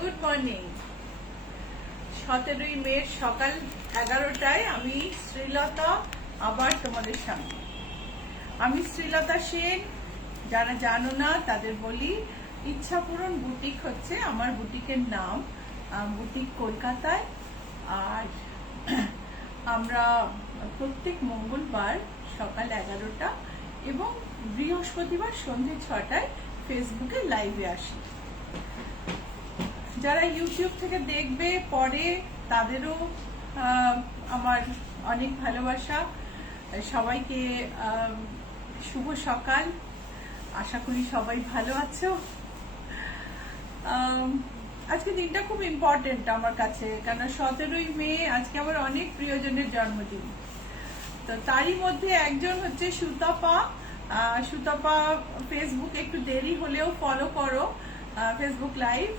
Good morning. 17ই মে সকাল 11টায় আমি শ্রীলতা আবার তোমাদের সামনে। আমি শ্রীলতা সেন, যারা জানো না তাদের বলি। ইচ্ছাপূরণ বুটিক হচ্ছে আমার বুটিকের নাম, বুটিক কলকাতায়। আর আমরা প্রত্যেক মঙ্গলবার সকাল 11টা এবং বৃহস্পতিবার সন্ধ্যে 6টায় ফেসবুকে লাইভে আসি। যারা ইউটিউব থেকে দেখবে পরে তাদেরও আমার অনেক ভালোবাসা। সবাইকে শুভ সকাল। আশা করি সবাই ভালো আছো। আজকে দিনটা খুব ইম্পর্টেন্ট আমার কাছে, কারণ 17ই মে আজকে আমার অনেক প্রিয়জনের জন্মদিন। তো তারই মধ্যে একজন হচ্ছে সুতপা। সুতপা ফেসবুক একটু দেরি হলেও ফলো করো, ফেসবুক লাইভ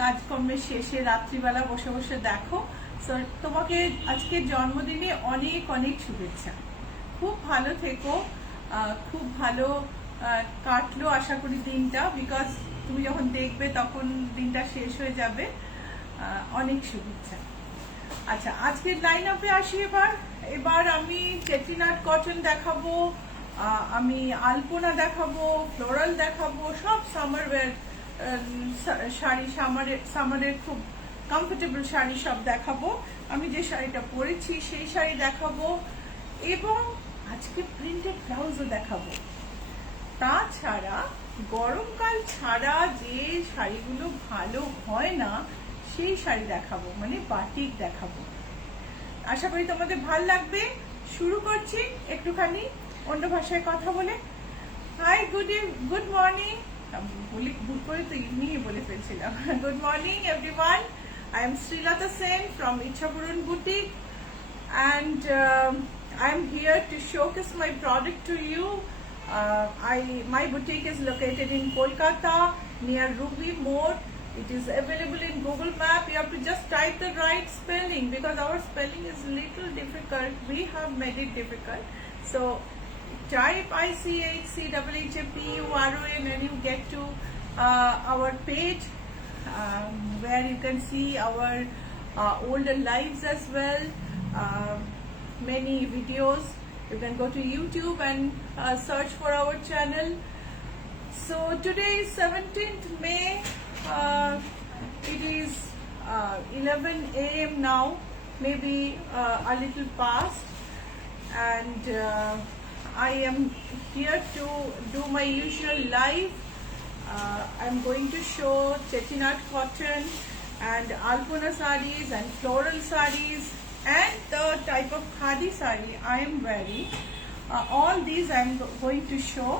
কাজকর্মের শেষে রাত্রিবেলা বসে বসে দেখো। তোমাকে আজকে জন্মদিনে অনেক অনেক শুভেচ্ছা। খুব ভালো থেকো, খুব ভালো কাটলো আশা করি দিনটা, বিকজ তুমি যখন দেখবে তখন দিনটা শেষ হয়ে যাবে। অনেক শুভেচ্ছা। আচ্ছা, আজকের লাইন আপে আসি। এবার আমি চেটিনাট কটন দেখাবো, আমি আলপনা দেখাবো, ফ্লোরাল দেখাবো, সব সামার ওয়্যার শাড়ি, সামারের খুব কমফোর্টেবল শাড়ি সব দেখাবো। আমি যে শাড়িটা পরেছি সেই শাড়ি দেখাবো এবং আজকে প্রিন্টেড ব্লাউজও দেখাবো। তাছাড়া গরমকাল ছাড়া যে শাড়িগুলো ভালো হয় না সেই শাড়ি দেখাবো, মানে বাটিক দেখাবো। আশা করি তোমাদের ভালো লাগবে। শুরু করছি একটুখানি অন্য ভাষায় কথা বলে। Hi, good morning. ভুল করে তো ইভিনিং বলে ফেলছিলাম। Good morning everyone. I am Srilata Sen from Ichhapuran Boutique, and I am here to showcase my product to you. My boutique is located in Kolkata near Ruby Mode. It is available in Google Map. You have to just type the right spelling because our spelling is little difficult. We have made it difficult. So type ICHCHHAPURON and you get to our page where you can see our older lives as well, many videos. You can go to YouTube and search for our channel. So today is 17th May. It is 11 a.m. now, maybe a little past, and I am here to do my usual live. I'm going to show chettinad cotton and alpana sarees and floral sarees and the type of khadi saree I am wearing. All these I'm going to show.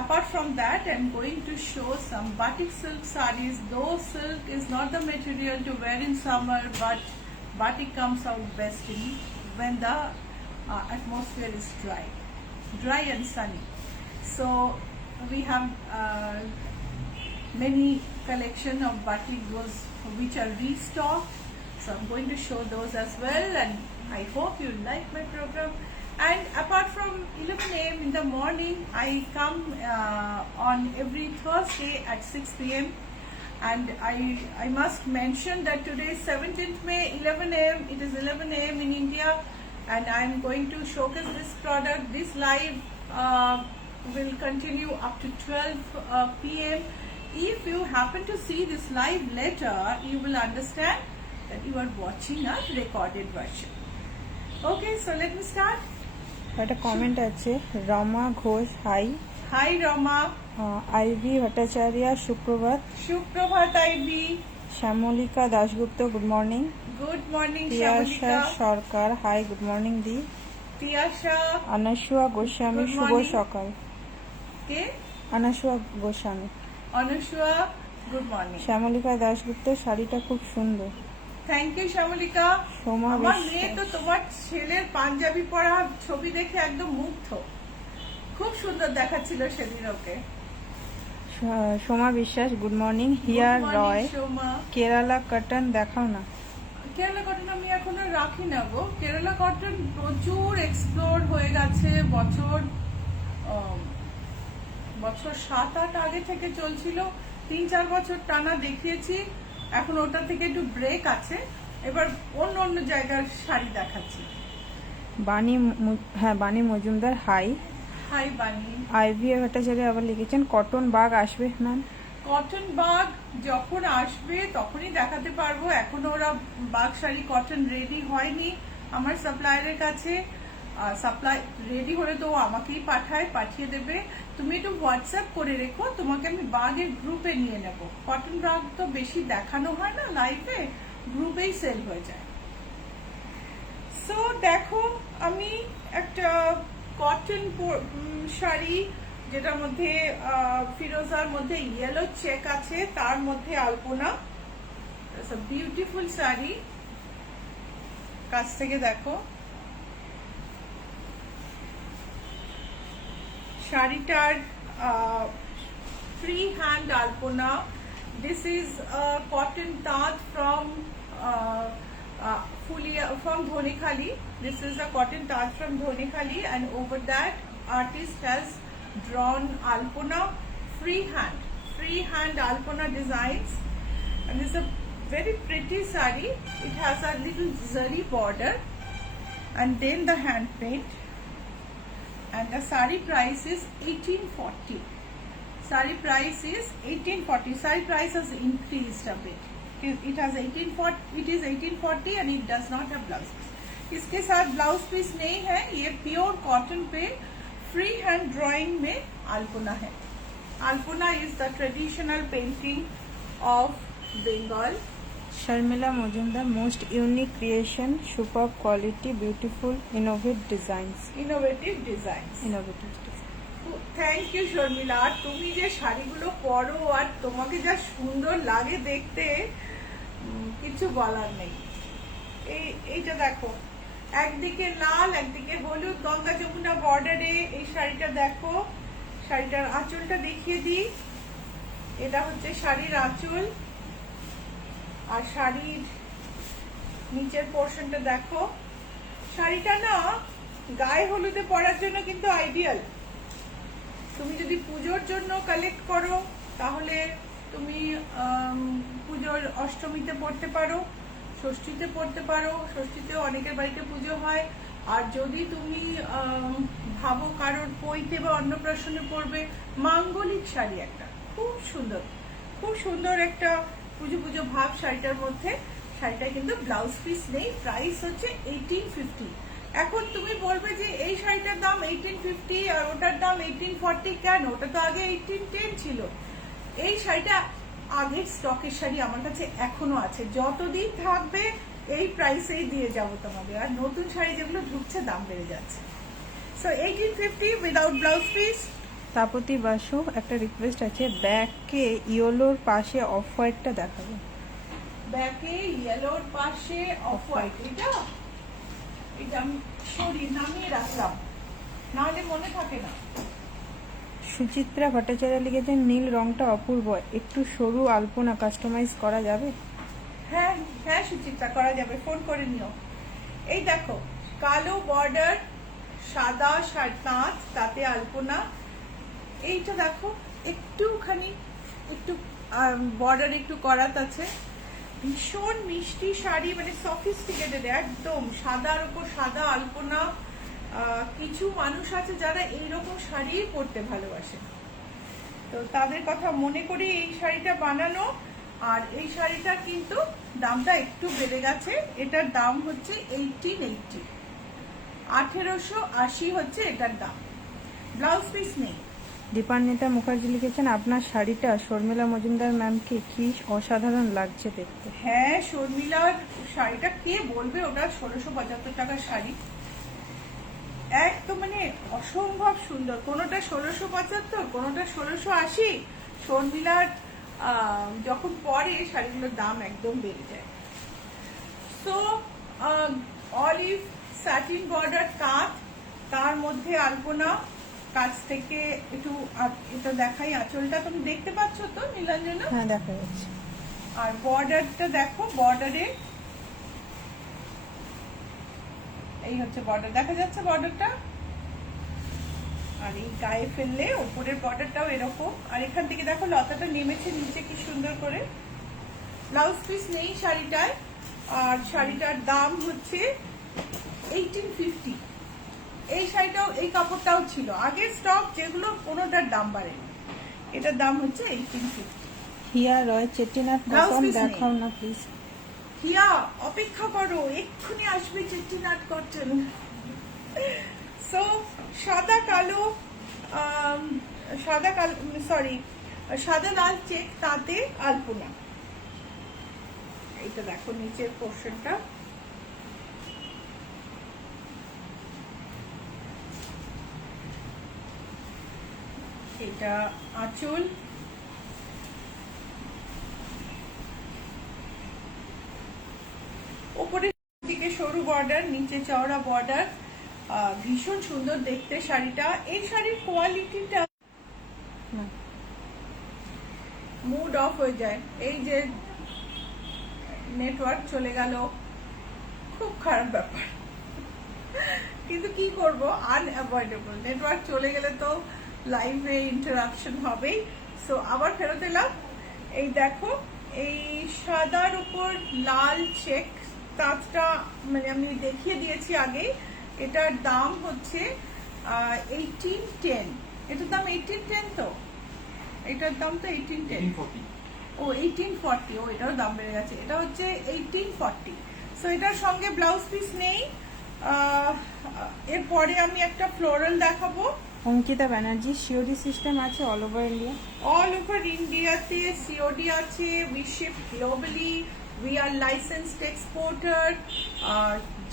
Apart from that, I'm going to show some batik silk sarees. Though silk is not the material to wear in summer, but batik comes out best when the atmosphere is dry and sunny. So we have many collection of batik those which are restocked. So I'm going to show those as well, and I hope you like my program. And apart from 11 a.m. in the morning, I come on every Thursday at 6 p.m. And I must mention that today is 17th May, 11 a.m. It is 11 a.m. in India, and I'm going to showcase this product. This live will continue up to 12 p.m. If you happen to see this live later, you will understand that you are watching a recorded version. Okay, so let me start. একটা comment আছে, Rama Ghosh, hi hi Rama. Ivy Bhattacharya, সুপ্রভাত Ivy. Shyamalika Dasgupta, good morning. Good morning Tiyasha Sarkar, hi, good morning দি। Tiyasha. Anasuya Goswami, Good শুভ morning. সকাল। কে? Anasuya Goswami. Anusuya, good morning. Shyamalika Dasgupta, শাড়িটা খুব সুন্দর। Thank you Shyamalika. সোমা আমার বিশ্বাস। মেয়ে তো তোমার ছেলের পাঞ্জাবি পরা ছবি দেখে একদম মুগ্ধ। খুব সুন্দর দেখাচ্ছিল সেদিন ওকে। সোমা বিশ্বাস, good morning. Here Roy, Soma. Kerala cotton দেখাও না। কেরালা কটন আমি এখনো রাখি না গো। কেরালা কটন প্রচুর এক্সপ্লোর হয়ে গেছে। বছর 7-8 আগে থেকে চলছিল। 3-4 বছর টানা দেখিয়েছি, এখন ওটা থেকে একটু ব্রেক আছে, এবার অন্য অন্য জায়গার শাড়ি দেখাচ্ছি। বাণী মজুমদার হাই। হাই বানি। আইভিএ ভট্টাচার্য আবার লিখেছেন কটন বাগ আসবে ম্যাম। কটন বাগ যখন আসবে তখনই দেখাতে পারবো, এখনো ওরা বাগ শাড়ি কটন রেডি হয়নি আমার সাপ্লায়ারের কাছে। সাপ্লাই রেডি হলে তো আমাকেই পাঠিয়ে দেবে। তুমি একটু হোয়াটসঅ্যাপ করে রেখো, তোমাকে আমি বাগের গ্রুপে নিয়ে নেব। কটন বাগ তো বেশি দেখানো হয় না লাইভে, গ্রুপেই সেল হয়ে যায়। সো দেখো, আমি একটা কটন শাড়ি যেটার মধ্যে ফিরোজার মধ্যে ইয়েলো চেক আছে, তার মধ্যে আলপনা, বিউটিফুল শাড়ি। কাছ থেকে দেখো শাড়িটার free hand Alpana. This is cotton তাঁত from Dhonikhali. This is a cotton taaj from Dhonikhali, and over that artist has drawn alpona, free hand alpona designs, and it's a very pretty sari. It has a little zari border and then the hand paint, and the sari price is 1840. Sari price is 1840. Sari price has increased a bit. It has 1840 and it does not have blouse piece. इसके साथ blouse piece नहीं है, ये pure cotton पे free hand drawing में अल्पना है। Alpana is the traditional painting of Bengal. Sharmila Majumdar most unique creation, super quality, beautiful, innovative designs. Thank you Sharmila. আর তুমি যে শাড়িগুলো পরো আর তোমাকে যা সুন্দর লাগে দেখতে, কিছু বলার নেই। এইটা দেখো, একদিকে লাল একদিকে হলুদ গঙ্গা যমুনা বর্ডারে এই শাড়িটা দেখো। শাড়িটার আঁচলটা দেখিয়ে দিই। এটা হচ্ছে শাড়ির আঁচল, আর শাড়ির নিচের পোর্শনটা দেখো। শাড়িটা না গায়ে হলুদে পরার জন্য কিন্তু আইডিয়াল। তুমি যদি পুজোর জন্য কালেক্ট করো তাহলে তুমি পুজোর অষ্টমীতে পড়তে পারো, ষষ্ঠীতে পড়তে পারো, ষষ্ঠীতেও অনেকের বাড়িতে পুজো হয়। আর যদি তুমি ভাবো কারোর পৈতে বা অন্নপ্রাশনে পড়বে, মাঙ্গলিক শাড়ি একটা খুব সুন্দর একটা পুজো পুজো ভাব শাড়িটার মধ্যে। শাড়িটা কিন্তু ব্লাউজ পিস নেই, প্রাইস হচ্ছে 1850। এখন তুমি বলবে যে এই শাড়িটার দাম 1850 আর ওটার দাম 1840 কেন? ওটা তো আগে 1810 ছিল। এই শাড়িটা আগের স্টকের শাড়ি আমার কাছে এখনো আছে, যতদিন থাকবে এই প্রাইসেই দিয়ে যাবো তোমাদের। আর নতুন শাড়ি যেগুলো ঢুকছে দাম বেড়ে যাচ্ছে। So 1850 without blouse piece. Tapati Basu একটা রিকোয়েস্ট আছে, ব্যাকে ইয়েলোর পাশে অফ হোয়াইটটা দেখাবে। ব্যাকে ইয়েলোর পাশে অফ হোয়াইট, এটা আমি নামিয়ে রাখলাম, নাহলে মনে থাকে না। সুচিত্রা ভট্টাচার্য লিখেছেন নীল রংটা অপূর্ব, একটু সরু আলপনা কাস্টমাইজ করা যাবে? হ্যাঁ হ্যাঁ সুচিত্রা, করা যাবে, ফোন করে নিও। এই দেখো, কালো বর্ডার, সাদা তাঁত, তাতে আলপনা। এইটা দেখো একটুখানি একটু বর্ডার একটু করাত আছে। ভীষণ মিষ্টি শাড়ি, মানে সফিস্টিকেটেড, একদম সাদার উপর সাদা আলপনা। কিছু মানুষ আছে যারা এইরকম শাড়ি পরতে ভালোবাসে, তো তাদের কথা মনে করে এই শাড়িটা বানানো। আর এই শাড়িটা কিন্তু দামটা একটু বেড়ে গেছে, এটার দাম হচ্ছে 1880, 1880 হচ্ছে এটার দাম। ব্লাউজ পিস নেই। দীপান্বিতা মুখার্জি লিখেছেন আপনার শাড়িটা শর্মিলা মজুমদার ম্যামকে কি অসাধারণ লাগছে দেখতে। হ্যাঁ, শর্মিলার শাড়িটা কে বলবে, ওটা 1675 টাকার শাড়ি, একদম মানে অসম্ভব সুন্দর। কোনোটা 1675, কোনোটা 1680। শর্মিলার যখন পরে শাড়িগুলোর দাম একদম বেড়ে যায়। সো অলিভ স্যাটিন বর্ডার কাঁথ, তার মধ্যে আলপনা। কাছ থেকে একটু এটা দেখাই, আঁচলটা তুমি দেখতে পাচ্ছ তো নীলাঞ্জনা? হ্যাঁ দেখা যাচ্ছে। আর বর্ডারটা দেখো, বর্ডারে এই হচ্ছে বর্ডার, দেখা যাচ্ছে বর্ডারটা? আর এই গায়ে ফেললে ওপরের বর্ডারটাও এরকম। আর এখান থেকে দেখো লতাটা নেমেছে নিচে কি সুন্দর করে। ব্লাউজ পিস নেই শাড়িটায়। আর শাড়িটার দাম হচ্ছে 1850। এই শাড়িটাও এই কাপড়টাও ছিল আগের স্টক, যেগুলো কোনোটার দাম বাড়েনি। এটার দাম হচ্ছে 1850। হিয়া রয় চেটিনাট কটন দেখাও না প্লিজ। হিয়া অপেক্ষা করো, এক্ষুনি আসবে চেটিনাট কটন। সো সাদা কালো, সাদা লাল চেক, তাতে আলপনা। এইটা দেখো নিচের পোর্শনটা। এটা আঁচল, উপরের দিকে সরু বর্ডার, নিচে চওড়া বর্ডার। ভীষণ সুন্দর দেখতে শাড়িটা। এই শাড়ির কোয়ালিটিটা মুড অফ হয়ে যায়। এই যে নেটওয়ার্ক চলে গেল, খুব খারাপ ব্যাপার, কিন্তু কি করব, আনঅ্যাভয়েডেবল। নেটওয়ার্ক চলে গেলে তো লাইভে ইন্টারাকশন হবেই। সো আবার ফেরত এলাম। এই দেখো, এই সাদার উপর লাল চেক তাঁতটা মানে আমি দেখিয়ে দিয়েছি আগে। এটার দাম হচ্ছে 1810। এটার দাম 1810, তো এটার দাম তো 1810। ও 1840, ও এটার দাম বেড়ে গেছে। এটা হচ্ছে 1840। সো এটার সঙ্গে ব্লাউজ পিস নেই। এরপরে আমি একটা ফ্লোরাল দেখাবো। অঙ্কিতা ব্যানার্জি, সিওডি সিস্টেম আছে all over India? All over ইন্ডিয়াতে সিওডি আছে। We ship globally, we are licensed exporter.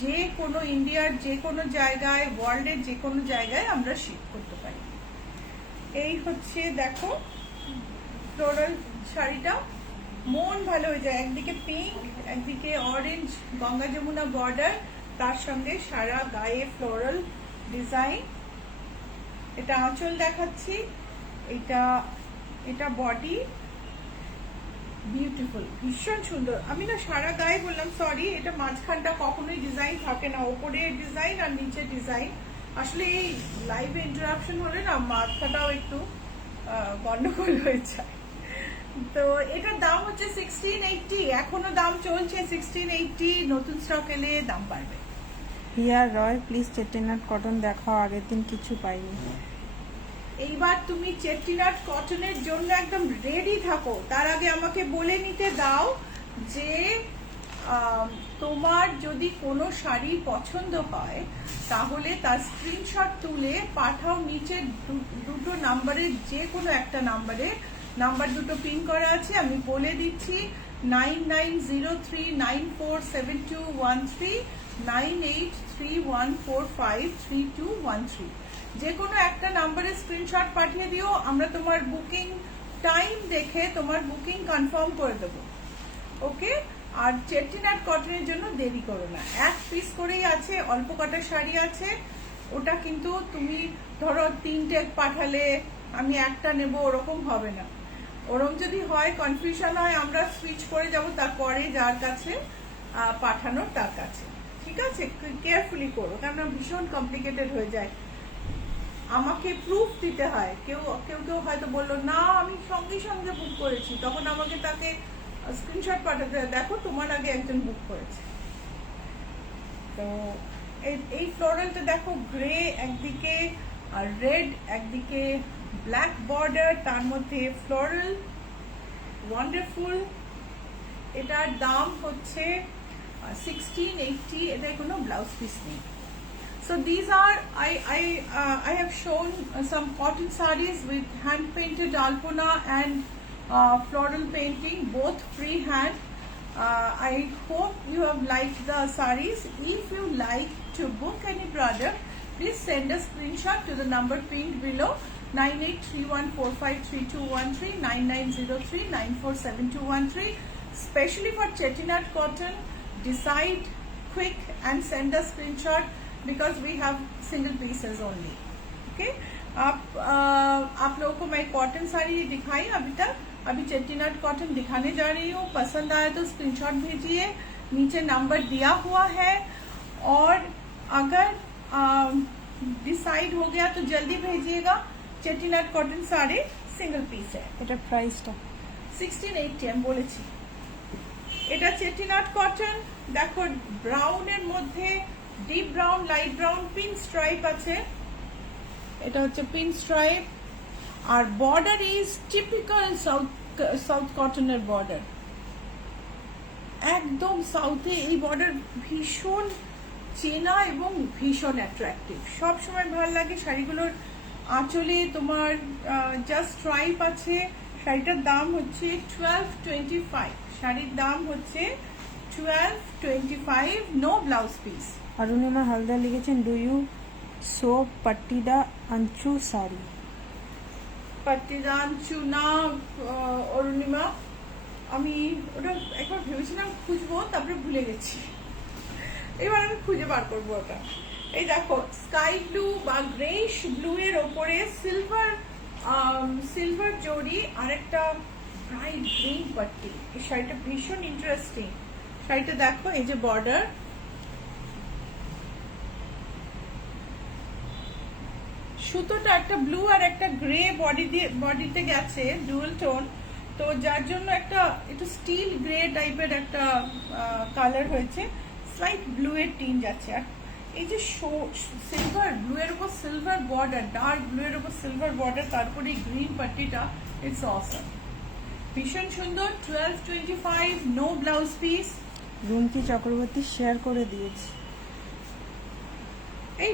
যে কোনো ইন্ডিয়ার যে কোনো জায়গায়, ওয়ার্ল্ডের যে কোনো জায়গায় আমরা শিপ করতে পারি। এই হচ্ছে দেখো ফ্লোরাল শাড়িটা, মন ভালো হয়ে যায়। একদিকে পিঙ্ক, একদিকে অরেঞ্জ, গঙ্গা যমুনা বর্ডার, তার সঙ্গে সারা গায়ে ফ্লোরাল ডিজাইন। এটা আঁচল দেখাচ্ছি। এটা বডি, বিউটিফুল, ভীষণ সুন্দর। আমি না সারা গায়ে বললাম, সরি, এটা মাঝখানটা কখনোই ডিজাইন থাকে না, ওপরে ডিজাইন আর নিচে ডিজাইন। আসলে এই লাইভে ইন্টারাপশন হলে না মাথাটাও একটু গন্ডগোল হয়ে যায়। তো এটার দাম হচ্ছে 1680। এখনো দাম চলছে 1680। নতুন স্টক এলে দাম বাড়বে। হিয়া রয় প্লিজ চেটিনাট কটন দেখাও, আগের দিন কিছু পাইনি। এইবার তুমি চেটিনাট কটনের জন্য একদম রেডি থাকো। তার আগে আমাকে বলে নিতে দাও যে তোমার যদি কোনো শাড়ি পছন্দ হয় তাহলে তার স্ক্রিনশট তুলে পাঠাও। নিচে দুটো নাম্বারের যে কোনো একটা নাম্বারে, নাম্বার দুটো পিন করা আছে, আমি বলে দিচ্ছি 9903947213, 9831453213। যে কোনো একটা নাম্বারে স্ক্রিনশট পাঠিয়ে দিও। আমরা তোমার বুকিং টাইম দেখে তোমার বুকিং কনফার্ম করে দেবো। ওকে? আর চেটিনাট কটনের জন্য দেরি করো না। এক পিস করেই আছে, অল্প কটা শাড়ি আছে। ওটা কিন্তু তুমি ধরো 3টে পাঠালে আমি একটা নেব, ওরকম হবে না। ওরকম যদি হয়, কনফিউশন হয়, আমরা সুইচ করে যাব তারপরে যার কাছে পাঠানোর তার কাছে। ঠিক আছে? কেয়ারফুলি করো, কারণ ভীষণ কমপ্লিকেটেড হয়ে যায়। আমাকে প্রুফ দিতে হয়। কেউ হয়তো বললো না আমি সঙ্গে সঙ্গে বুক করেছি, তখন আমাকে তাকে স্ক্রিনশট পাঠাতে হয়, দেখো তোমার আগে একজন বুক করেছে। তো এই ফ্লোরালটা দেখো, গ্রে একদিকে আর রেড একদিকে, ব্ল্যাক বর্ডার, তার মধ্যে ফ্লোরাল, ওয়ান্ডারফুল। এটার দাম হচ্ছে 1680। এটাই কোনো ব্লাউজ পিস নেই। So these are, I have shown some cotton sarees with hand painted alpona and floral painting, both freehand. I hope you have liked the sarees. If you like to book any product, please send a screenshot to the number pinned below, 9831453213, 9903947213. Especially for Chettinad cotton, decide quick and send a screenshot, because we have single pieces only. Okay? आप लोगों को मैं cotton sari दिखाई अभी तक। अभी Chettinad cotton दिखाने जा रही हूँ। पसंद आया तो स्क्रीनशॉट भेजिए, नीचे नंबर दिया हुआ है। और अगर डिसाइड हो गया तो जल्दी भेजिएगा। চেটিনাট কটন साड़ी सिंगल पीस है। এটা প্রাইসটা 1680 আমি বলেছি। এটা চেটিনাট কটন, দেখো ব্রাউনের মধ্যে deep brown, light brown, pink stripe আছে। এটা হচ্ছে পিঙ্ক স্ট্রাইপ, আর বর্ডার ইজ টিপিক্যাল সাউথ কটনের বর্ডার, একদম সাউথে এই বর্ডার ভীষণ চেনা এবং ভীষণ অ্যাট্রাকটিভ, সব সময় ভালো লাগে। শাড়িগুলোর আঁচলে তোমার জাস্ট স্ট্রাইপ আছে। শাড়িটার দাম হচ্ছে 1225, শাড়ির দাম হচ্ছে 1225, no blouse piece. Arunima Haldar লিখেছেন ডু ইউ সো পাট্টিদা আঞ্চু শাড়ি। পাটিদান চুনা অরুণিমা, আমি ওটা একবার ভেবেছিলাম খুঁজবো, তারপরে ভুলে গেছি, এবার আমি খুঁজে বার করবো ওটা। এই দেখো স্কাই ব্লু বা গ্রেইশ ব্লু এর ওপরে সিলভার জড়ি আর একটা ব্রাইট গ্রিন পাট্টি। এই শাড়িটা ভীষণ ইন্টারেস্টিং। শাড়িটা দেখো, এই যে বর্ডার, সুতোটা একটা ব্লু আর একটা গ্রে বডিতে গেছে, ডুয়াল টোন, তো যার জন্য একটা একটু স্টিল গ্রে টাইপের একটা কালার হয়েছে, স্লাইট ব্লু এর টিঞ্জ আছে। আর এই যে সিলভার ব্লু এর উপর সিলভার বর্ডার, ডার্ক ব্লু এর উপর সিলভার বর্ডার, তারপরে এই গ্রিন পাট্টিটা, ইটস অসম, ভীষণ সুন্দর। 1225, no blouse piece. Rumki Chakraborty share করে দিয়েছে। এই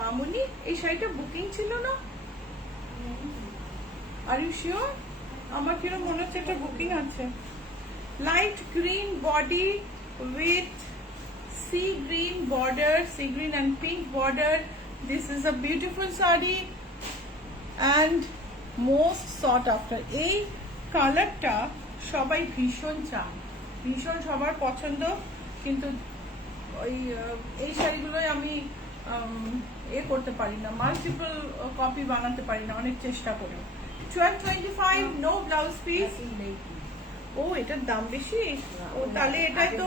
মামুনি, এই শাড়িটা বুকিং ছিল না? আর ইউ শিওর? আমার কিরকম মনে হচ্ছে এটা বুকিং আছে। Light green body with sea green border, sea green and pink border. This is a beautiful sari and most sought after. এই কালারটা সবাই ভীষণ চান, ভীষণ সবার পছন্দ, কিন্তু এই শাড়িগুলোই আমি করতে পারি না, মাল্টিপল কপি বানাতে পারি না, অনেক চেষ্টা করে। 1225, নো ব্লাউজ পিস। ও এটার দাম বেশি, ও তাহলে এটাই তো।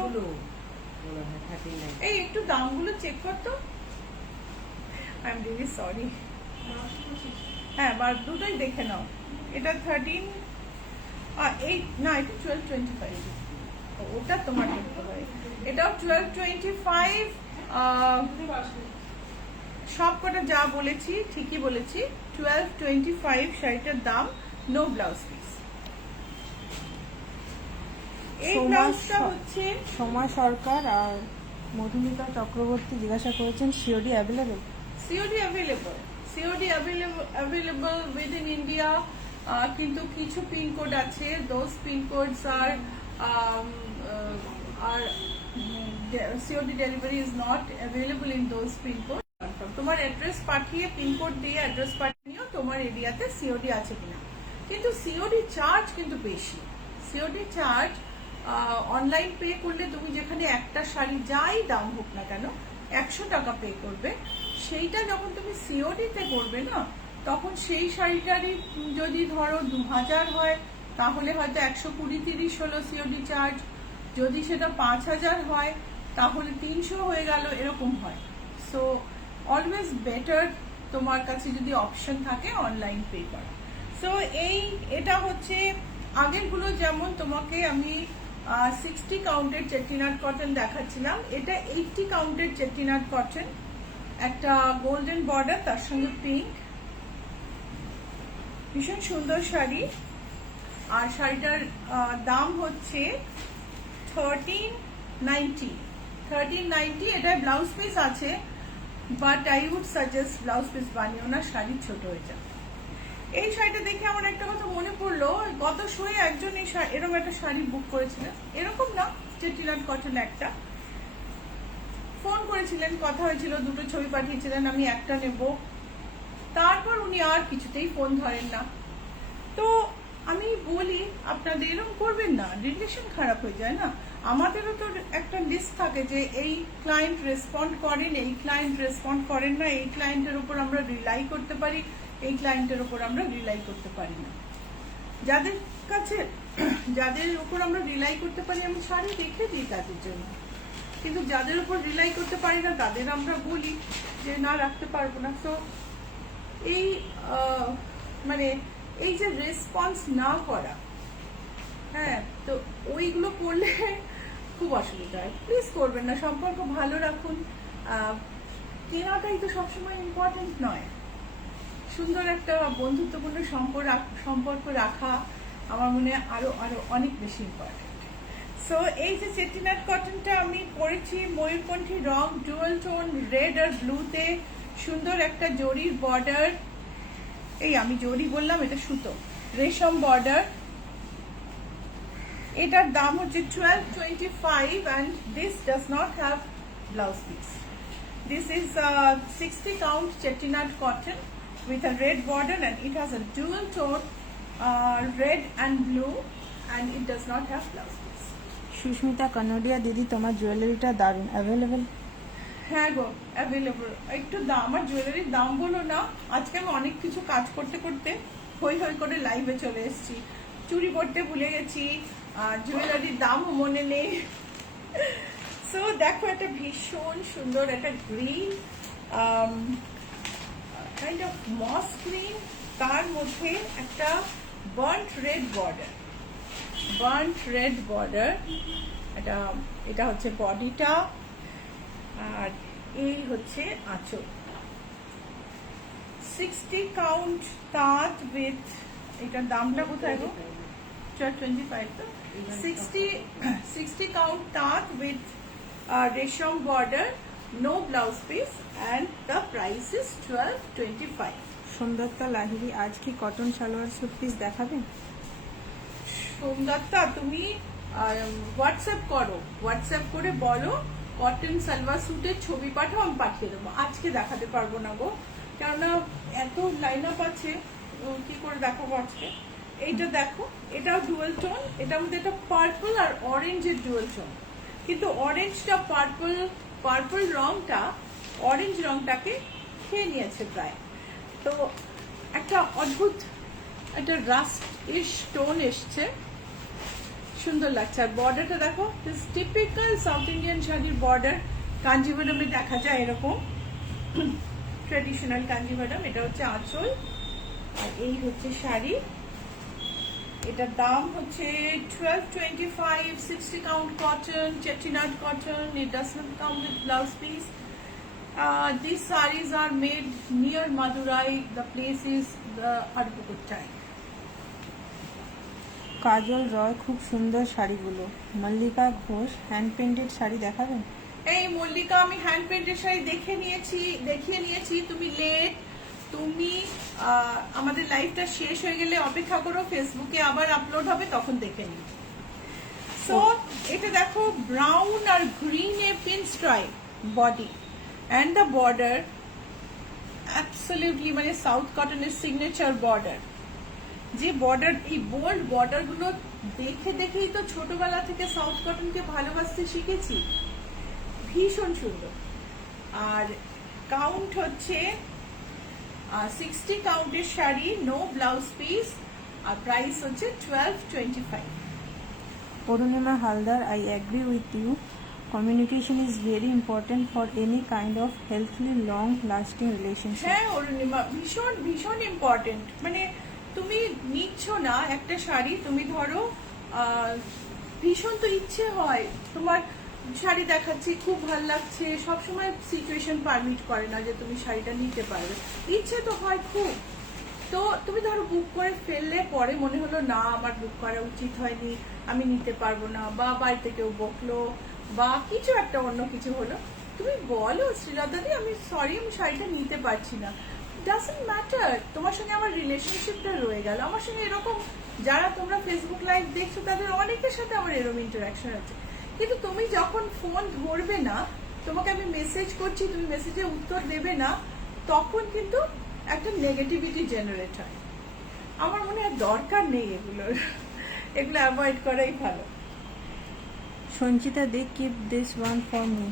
এই একটু দামগুলো চেক করতো, আই এম রিয়েলি সরি। হ্যাঁ, দুটোই দেখে নাও। এটা 13, এই না, এটা 1225, ওটা তোমার দেখতে পারে। এটাও 1225। সব কটা যা বলেছি ঠিকই বলেছি। 1225 শাড়িটার দাম, নো ব্লাউজ পিস। এই ব্লাউজটা হচ্ছে সোমা সরকার আর মধুমিতা চক্রবর্তী জিজ্ঞাসা করেছেন COD available. COD available, COD available within India, কিন্তু কিছু পিনকোড আছে, those pincodes are COD delivery is not available in those pincode. তোমার অ্যাড্রেস পাঠিয়ে, পিনকোড দিয়ে অ্যাড্রেস পাঠিয়েও তোমার এরিয়াতে সিওডি আছে কিনা। কিন্তু সিওডি চার্জ কিন্তু বেশি। সিওডি চার্জ অনলাইন পে করলে তুমি যেখানে একটা শাড়ি যাই দাম হোক না কেন 100 টাকা পে করবে, সেইটা যখন তুমি সিওডিতে করবে না, তখন সেই শাড়িটারই যদি ধরো 2000 হয়, তাহলে হয়তো 120-30 হলো সিওডি চার্জ। যদি সেটা 5000 হয়, তাহলে 300 হয়ে গেল, এরকম হয়। সো অলওয়েজ বেটার তোমার কাছে যদি অপশন থাকে অনলাইন পে করা। সো এটা হচ্ছে আগেরগুলো, যেমন তোমাকে আমি 60 কাউন্টের চেটিনাট কটন দেখাচ্ছিলাম, এটা 80 কাউন্টের চেটিনাট কটন, একটা গোল্ডেন বর্ডার, তার সঙ্গে পিঙ্ক, ভীষণ সুন্দর শাড়ি। আর শাড়িটার দাম হচ্ছে 1390। এটা ব্লাউজ পিস আছে, but I would suggest blouse piece বানিও না, শাড়ি ছোট হয়ে যায়। এই শাড়িটা দেখে আমার একটা কথা মনে পড়লো, গত শোয়ে একজন এরকম একটা শাড়ি বুক করেছিলেন, এরকম না, চেটিনাট কটন একটা, ফোন করেছিলেন, কথা হয়েছিল, দুটো ছবি পাঠিয়েছিলেন, আমি একটা নেব, তারপর উনি আর কিছুতেই ফোন ধরেন না। তো আমি বলি আপনাদের এরকম করবেন না, রিলেশন খারাপ হয়ে যায় না। আমাদেরও তো একটা লিস্ট থাকে যে এই ক্লায়েন্ট রেসপন্ড করেন, এই ক্লায়েন্ট রেসপন্ড করেন না, এই ক্লায়েন্টের উপর আমরা রিলাই করতে পারি, এই ক্লায়েন্টের উপর আমরা রিলাই করতে পারি না। যাদের উপর আমরা রিলাই করতে পারি আমি শাড়ি দেখে দিই তাদের জন্য, কিন্তু যাদের উপর রিলাই করতে পারি না তাদের আমরা বলি যে না রাখতে পারবো না। তো এই মানে এই যে রেসপন্স না করা, হ্যাঁ, তো ওইগুলো করলে খুব অসুবিধা হয়। প্লিজ করবেন না, সম্পর্ক ভালো রাখুন। কেনাটাই তো সবসময় ইম্পর্টেন্ট নয়, সুন্দর একটা বন্ধুত্বপূর্ণ সম্পর্ক রাখা আমার মনে হয় আরো আরো অনেক বেশি ইম্পর্টেন্ট। সো এই যে চেটিনাট কটনটা আমি পরেছি ময়ূরকণ্ঠী রং, ডুয়াল টোন রেড আর ব্লুতে, সুন্দর একটা জরির বর্ডার, এই আমি জরি বললাম, এটা সুতো, রেশম বর্ডার। এটার দাম হচ্ছে 1225 and this does not have blouse piece. This is 60 count chettinad cotton with a red border and it has a dual tone red and blue and it does not have blouse piece. Susmita Kanodia দিদি, তোমার জুয়েলারিটা দারুণ, available? হ্যাঁ গো, available. একটু দাম, আমার জুয়েলারির দাম বলো না, আজকে আমি অনেক কিছু কাজ করতে করতে হই হই করে লাইভে চলে এসেছি, চুরি পড়তে ভুলে গেছি, আর জুয়েলারির দামও মনে নেই। সো দেখো, একটা ভীষণ সুন্দর একটা green kind of moss green, তার মধ্যে একটা বার্ন্ট রেড বর্ডার, এটা হচ্ছে বডিটা, আর এই হচ্ছে আঁচল। 60 কাউন্ট তাঁত উইথ, এটার দামটা কোথায় গো? 1225 তো। 60 count taat with resham border, no blouse piece and the price is 1225. Somdatta Lahiri, আজ কি কটন সালোয়ার স্যুট পিস দেখাবেন? সোমদত্তা, তুমি হোয়াটসঅ্যাপ করো, হোয়াটসঅ্যাপ করে বলো কটন সালোয়ার স্যুটের ছবি পাঠাও, আমি পাঠিয়ে দেবো। আজকে দেখাতে পারবো না গো, কেননা এত লাইন আপ আছে, কি করে দেখাবো আজকে। এইটা দেখো, এটাও ডুয়াল টোন, এটার মধ্যে একটা পার্পল আর অরেঞ্জের ডুয়াল টোন, কিন্তু অরেঞ্জটা পার্পল রংটা অরেঞ্জ রংটাকে খেয়ে নিয়েছে প্রায়। তো একটা অদ্ভুত একটা রাস্ট ইশ টোন এসছে, সুন্দর লাগছে। আর বর্ডারটা দেখো, টিপিক্যাল সাউথ ইন্ডিয়ান শাড়ির বর্ডার, কাঞ্জিভারমে দেখা যায় এরকম ট্রেডিশনাল কাঞ্জিভারম। এটা হচ্ছে আঁচল আর এই হচ্ছে শাড়ি। এটার দাম হচ্ছে 1225, 60 count cotton, chettinad cotton. It does not come with blouse piece. These sarees are made near Madurai. The place is the Arupukuttai. কাজল রয়, খুব সুন্দর শাড়িগুলো। মল্লিকা ঘোষ, হ্যান্ড পেন্টেড শাড়ি দেখাবেন? এই মল্লিকা, আমি হ্যান্ড পেন্টেড শাড়ি দেখিয়ে নিয়েছি। তুমি লেট, তুমি আমাদের লাইভটা শেষ হয়ে গেলে অপেক্ষা করো, ফেসবুকে আবার আপলোড হবে, তখন দেখে নিই। সো এটা দেখো, ব্রাউন আর green a pin stripe body and the border absolutely মানে সাউথ কটনের সিগনেচার বর্ডার। যে বর্ডার, এই বোল্ড বর্ডার গুলো দেখেই তো ছোটবেলা থেকে সাউথ কটনকে ভালোবাসতে শিখেছি, ভীষণ সুন্দর। আর কাউন্ট হচ্ছে 60 কাউন্টের শাড়ি, নো ব্লাউজ পিস, আর প্রাইস হচ্ছে 1225। Arunima Haldar, I agree with you, communication is very important for any kind of healthily long lasting relationship. হ্যাঁ অরুণিমা, ভীষণ ভীষণ ইম্পর্টেন্ট। মানে তুমি নিচ্ছ না একটা শাড়ি, তুমি ধরো ভীষণ তো ইচ্ছে হয় তোমার, শাড়ি দেখাচ্ছি খুব ভালো লাগছে, সবসময় সিচুয়েশন পারমিট করে না যে তুমি শাড়িটা নিতে পারবে, ইচ্ছে তো হয় খুব। তো তুমি ধরো বুক করে ফেললে, পরে মনে হলো না আমার বুক করা উচিত হয়নি, আমি নিতে পারবো না, বা বাড়িতে কেউ বকলো বা কিছু একটা অন্য কিছু হলো, তুমি বলো শ্রীলতাদি আমি সরি, আমি শাড়িটা নিতে পারছি না, ডাজন্ট ম্যাটার, তোমার সঙ্গে আমার রিলেশনশিপটা রয়ে গেল। আমার সঙ্গে এরকম যারা তোমরা ফেসবুক লাইভ দেখছো তাদের অনেকের সাথে আমার এরকম ইন্টারাকশন হচ্ছে, কিন্তু তুমি যখন ফোন ধরবে না, তোমাকে আমি মেসেজ করছি, তুমি মেসেজে উত্তর দেবে না, তখন কিন্তু একটা নেগেটিভিটি জেনারেট হয়। আমার মনে হয় দরকার নেই এগুলোর, এগুলো অ্যাভয়েড করাই ভালো। Sanchita De, keep this one for me.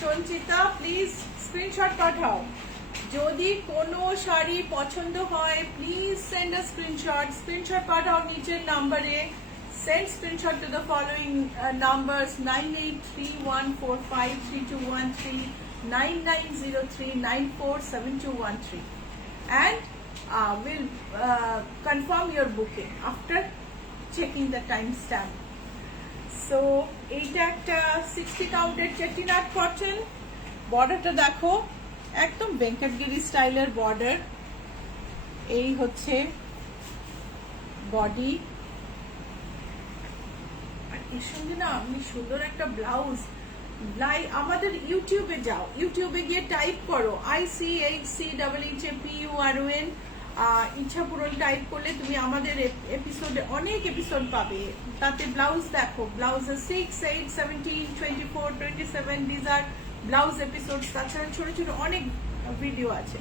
Sanchita please screenshot পাঠাও, যদি কোনো শাড়ি পছন্দ হয় প্লিজ সেন্ড আ স্ক্রিনশট পাঠাও নিচের নাম্বারে। Send screenshot to the following numbers 9831453213 9903947213 and we'll confirm your booking after checking the timestamp. So এইটা একটা 60 কাউন্টের চেটিনাট কটন, বর্ডারটা দেখো একদম বেঙ্কটগিরি স্টাইলের বর্ডার। এই হচ্ছে বডি, আর এর সঙ্গে না আমি সুন্দর একটা ব্লাউজ। আমাদের ইউটিউবে যাও, ইউটিউবে গিয়ে টাইপ করো ICHCHHAPURON ইচ্ছাপূরণ টাইপ করলে তুমি আমাদের এপিসোডে অনেক এপিসোড পাবে। তাতে ব্লাউজ দেখো, ব্লাউজে 6, 8, 17, 24, 27 দিস আর ব্লাউজ এপিসোডস। তাছাড়া ছোট ছোট অনেক ভিডিও আছে।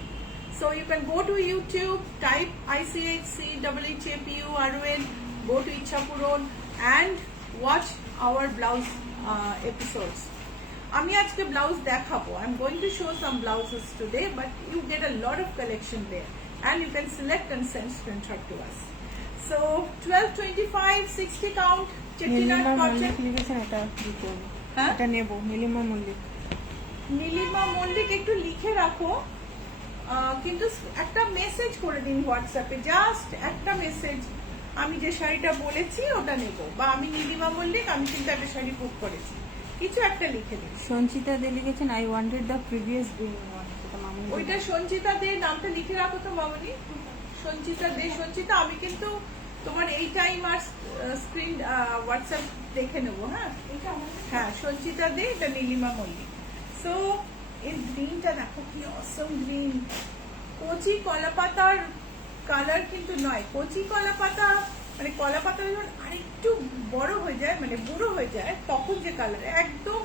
So you can go to YouTube, type ICHCHHAPURON, go to Ichhapuron and watch our blouse episodes. আমি আজকে ব্লাউজ দেখাবো। I'm going to show some blouses today, but you get a lot of collection there and you can select and send screenshot to us. So 1225 60 count chettinad cotton লিখেছেন, এটা দিতে হবে। হ্যাঁ, এটা নেব নীলিমা মল্লিক। নীলিমা মল্লিক একটু লিখে রাখো, কিন্তু একটা মেসেজ করে দিন হোয়াটসঅ্যাপে, জাস্ট একটা মেসেজ, আমি যে শাড়িটা বলেছি ওটা নেব, বা আমি নীলিমা মল্লিক, আমি কিন্তু একটা শাড়ি বুক করেছি, কিছু একটা লিখে দিন। সঞ্চিতা দে লিখেছেন I wanted the previous being one. ওইটা সঞ্চিতা দে, নামটা লিখে রাখো তো মামনি, সঞ্চিতা দে। সঞ্চিতা, আমি কিন্তু তোমার এই টাইম আর স্ক্রিন হোয়াটসঅ্যাপ দেখে নেবো। হ্যাঁ হ্যাঁ, সঞ্চিতা দে, এটা নীলিমা মল্লিক। সো এই গ্রিনটা দেখো কি অসম গ্রিন, কচি কলা পাতার কালার কিন্তু নয়। কচি কলা পাতা মানে কলা পাতা যখন আরেকটু বড় হয়ে যায়, মানে বুড়ো হয়ে যায়, তখন যে কালার, একদম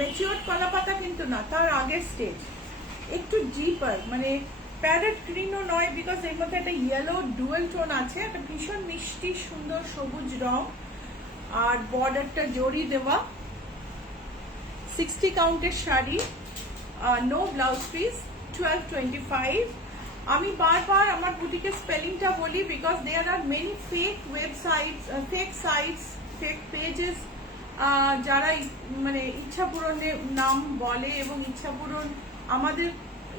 ম্যাচিওর্ড কলা পাতা কিন্তু না, তার আগের স্টেজ, একটু ডিপার, মানে প্যারেট গ্রিনও নয়, বিকজ এর মধ্যে একটা ইয়েলো ডুয়েল টোন আছে, একটা ভীষণ মিষ্টি সুন্দর সবুজ রং, আর বর্ডারটা জড়ি দেওয়া। 60 কাউন্টের শাড়ি, নো ব্লাউজ পিস, 1225। আমি বারবার আমার বুটিকের স্পেলিংটা বলি, because there are many fake websites, fake sites, fake pages, যারা মানে ইচ্ছাপূরণের নাম বলে এবং ইচ্ছাপূরণ, আমাদের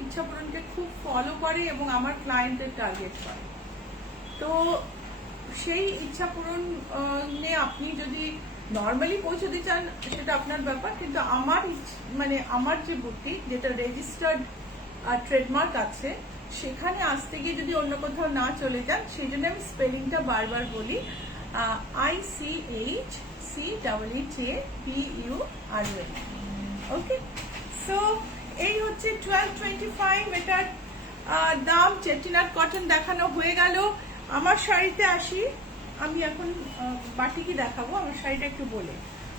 ইচ্ছাপূরণকে খুব ফলো করে এবং আমার ক্লায়েন্টের টার্গেট করে। তো সেই ইচ্ছাপূরণে আপনি যদি নর্মালি পৌঁছতে চান সেটা আপনার ব্যাপার, কিন্তু আমার যে বুটিক, যেটা রেজিস্টার্ড ট্রেডমার্ক আছে, সেখানে আসতে গিয়ে যদি অন্য কোথাও না চলে যান, সেই জন্য আমি স্পেলিংটা বারবার বলি, ICHCHAPURON। ওকে, সো এই হচ্ছে 1225, এটার দাম। চেটিনাট কটন দেখানো হয়ে গেল। আমার শাড়িতে আসি, আমি এখন বাটিকি দেখাবো। আমার শাড়িটা একটু বলে,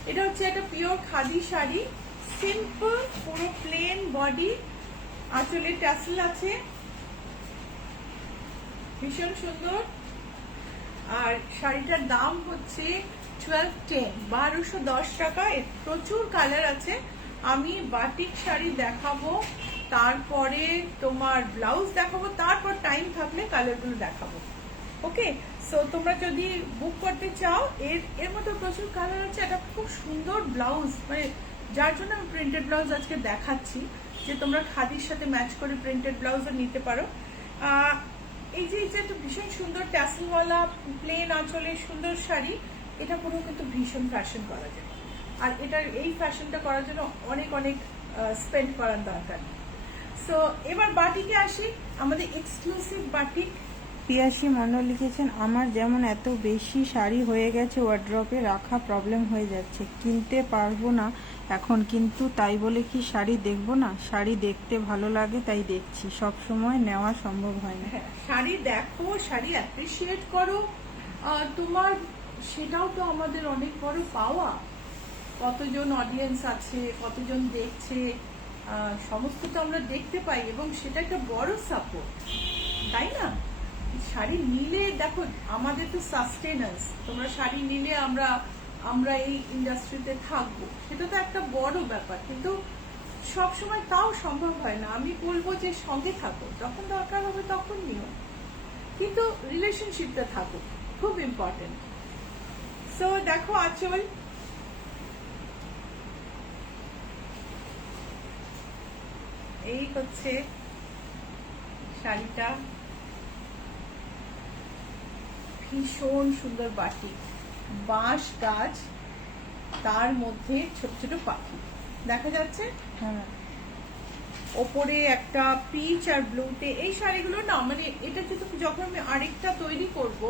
এটা হচ্ছে একটা পিওর খাদি শাড়ি, সিম্পল, পুরো প্লেন বডি, আঁচলে ট্যাসেল আছে, ভীষণ সুন্দর। আর শাড়িটার দাম হচ্ছে 1210, 1210 টাকা। এর প্রচুর কালার আছে। আমি বাটিক শাড়ি দেখাবো, তারপরে তোমার ব্লাউজ দেখাবো, তারপর টাইম থাকলে কালারগুলো দেখাবো। ওকে, সো তোমরা যদি বুক করতে চাও, এর মধ্যে প্রচুর কালার আছে। একটা খুব সুন্দর ব্লাউজ, মানে যার জন্য আমি প্রিন্টেড ব্লাউজ আজকে দেখাচ্ছি, যে তোমরা খাদির সাথে ম্যাচ করে প্রিন্টেড ব্লাউজও নিতে পারো। এই যে একটা ভীষণ সুন্দর ট্যাসেলওয়ালা প্লেন আঁচলে সুন্দর শাড়ি, এটা পুরো কিন্তু ভীষণ ফ্যাশন করা যায়। আর এটার এই ফ্যাশনটা করার জন্য অনেক অনেক স্পেন্ড করার দরকার। সো এবার বাটিকে আসি, আমাদের এক্সক্লুসিভ বাটিক। পিয়াসী মণ্ডল লিখেছেন আমার যেমন এত বেশি শাড়ি হয়ে গেছে, ওয়ার্ড্রপে রাখা প্রবলেম হয়ে যাচ্ছে, কিনতে পারবো না এখন, কিন্তু তাই বলে কি শাড়ি দেখবো না? শাড়ি দেখতে ভালো লাগে তাই দেখছি, সব সময় নেওয়া সম্ভব হয় না। শাড়ি দেখো, শাড়ি অ্যাপ্রিসিয়েট করো, তোমার সেটাও তো আমাদের অনেক বড় পাওয়া। কতজন অডিয়েন্স আছে, কতজন দেখছে, সমস্ত তো আমরা দেখতে পাই, এবং সেটা একটা বড় সাপোর্ট, তাই না? শাড়ি নিলে দেখো, আমাদের তো সাস্টেনেন্স, তোমরা শাড়ি নিলে আমরা এই ইন্ডাস্ট্রিতে থাকবো, সেটা তো একটা বড় ব্যাপার। কিন্তু সব সময় তাও সম্ভব হয় না। আমি বলবো যে সঙ্গে থাকো, যখন দরকার হবে তখন নিও, কিন্তু রিলেশনশিপটা থাকো, খুব ইম্পর্টেন্ট। সো দেখো আঁচল, এই হচ্ছে শাড়িটা, ভীষণ সুন্দর বাটিক, বাঁশ গাছ, তার মধ্যে ছোট ছোট পাখি দেখা যাচ্ছে। হ্যাঁ, ওপরে একটা পিচ আর ব্লুতে। এই শাড়িগুলো না মানে এটা যখন আমি আরেকটা তৈরি করব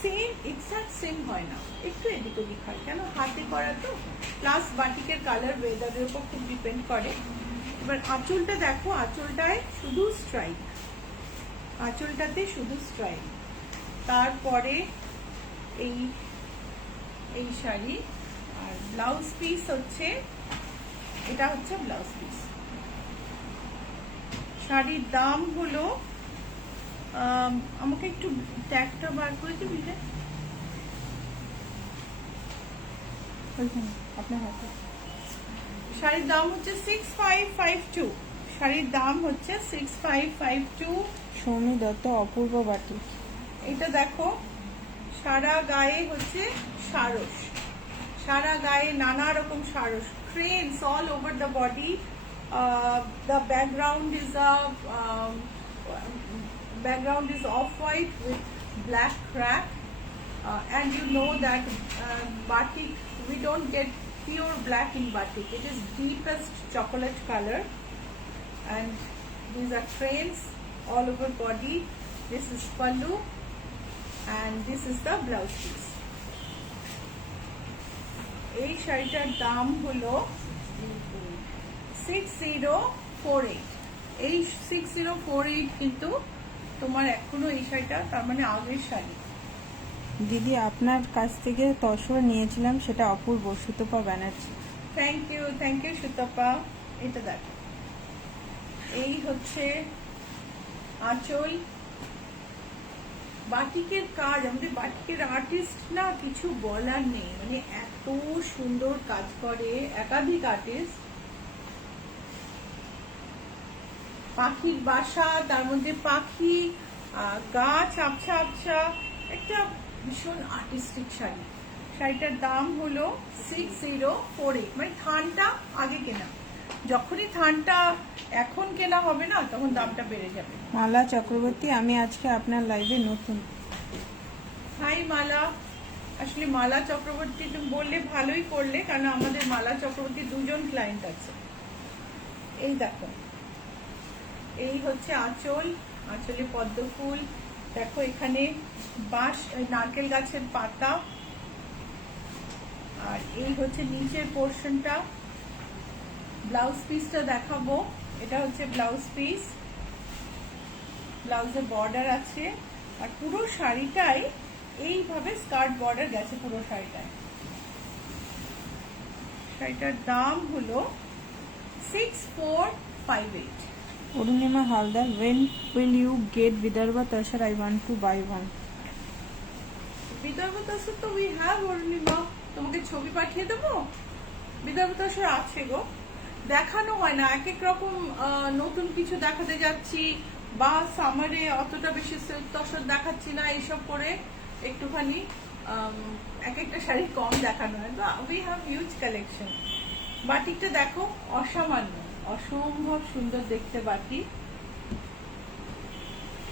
সেম এক্সাক্ট সেম হয় না, একটু এদিক ওদিক হয়, কেন হাতে করা তো, প্লাস বাটিকের কালার ওয়েদারের উপর খুব ডিপেন্ড করে। এবার আঁচলটা দেখো, আঁচলটায় শুধু স্ট্রাইক, আঁচলটাতে শুধু স্ট্রাইক। তারপরে এই এই শাড়ি, আর ব্লাউজ পিস হচ্ছে, এটা হচ্ছে ব্লাউজ পিস। শাড়ির দাম হলো, আমাকে একটু ট্যাগটা বার করে দিবি রে? আপনার হাতে। শাড়ির দাম হচ্ছে 6552, শাড়ির দাম হচ্ছে 6552। সৌমি দত্ত, অপূর্ব বাটিক। এটা দেখো, সারা গায়ে হচ্ছে সারস, সারা গায়ে নানা রকম সারস, cranes all over the body. The background is off-white with black crack, and you know that batik, we don't get pure black in batik, it is deepest chocolate color, and these are cranes all over body. This is pallu, and this is the blouse piece. এই শাড়িটার দাম হলো 6048। এই 6048 কিন্তু তোমার এখনো এই শাড়িটা, তার মানে আগের শাড়ি। দিদি, আপনার কাছ থেকে তসর নিয়েছিলাম, সেটা অপূর্ব, সুতপা ব্যানার্জি। Thank you Sutapa. এটা দেখো, এই হচ্ছে আঁচল। বাটিকের কাজ, আমাদের বাটিকের আর্টিস্ট না কিছু বলার নেই, মানে এত সুন্দর কাজ করে একাধিক আর্টিস্ট। পাখির বাসা, তার মধ্যে পাখি, গাছ, আবছা আবছা, একটা ভীষণ আর্টিস্টিক শাড়ি। শাড়িটার দাম হলো 6048, মানে থানটা আগে কেনা, যখনই থানটা এখন কেনা হবে না তখন দামটা বেড়ে যাবে। মালা চক্রবর্তী, আমি আজকে আপনার লাইভে নতুন। হাই মালা। আসলে মালা চক্রবর্তী তুমি বললে ভালোই করলে, কারণ আমাদের মালা চক্রবর্তী দুজন ক্লায়েন্ট আছে। এই দেখো, এই হচ্ছে আঁচল, আঁচলে পদ্ম ফুল, দেখো এখানে বাঁশ, নারকেল গাছের পাতা, আর এই হচ্ছে নিচের পোর্শনটা। ব্লাউজ পিসটা দেখাবো, এটা হচ্ছে ব্লাউজ পিস, ব্লাউজে বর্ডার আছে, আর পুরো শাড়িটাই এইভাবে স্কার্ট বর্ডার গেছে পুরো শাড়িটায়। শাড়িটার দাম হলো 6458। Arunima Haldar, when will you get Vidarbha Tashar? I want to buy one. Vidarbha tussar তো উই হ্যাভ অরুণিমা, তোমাকে ছবি পাঠিয়ে দেবো। বিদর্ভ তসর আছে গো, দেখানো হয় না, এক এক রকম নতুন কিছু দেখাতে যাচ্ছি, বা সামারে অতটা বেশি সিল্ক তসর দেখাচ্ছি না, এইসব করে একটুখানি এক একটা শাড়ি কম দেখানো হয়। We have huge collection. বাটিকটা দেখো, অসামান্য, অসম্ভব সুন্দর দেখতে বাটিক।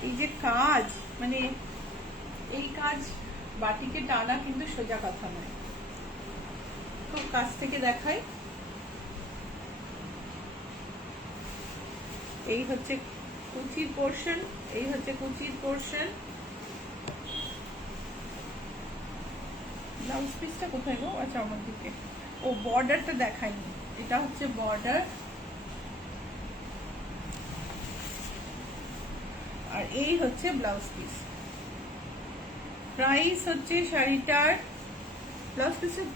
এই যে কাজ, মানে এই কাজ বাটিকে টানা কিন্তু সোজা কথা নয়। খুব কাছ থেকে দেখাই, এই হচ্ছে কুচির পোর্শন, এই হচ্ছে কুচির পোর্শন। ব্লাউজ পিসটা কোথায় গো? আচ্ছা আমার দিকে। ও বর্ডারটা দেখাইনি, এটা হচ্ছে বর্ডার, আর এই হচ্ছে ব্লাউজ পিস। প্রাইস হচ্ছে শাড়িটার, ব্লাউজ পিসের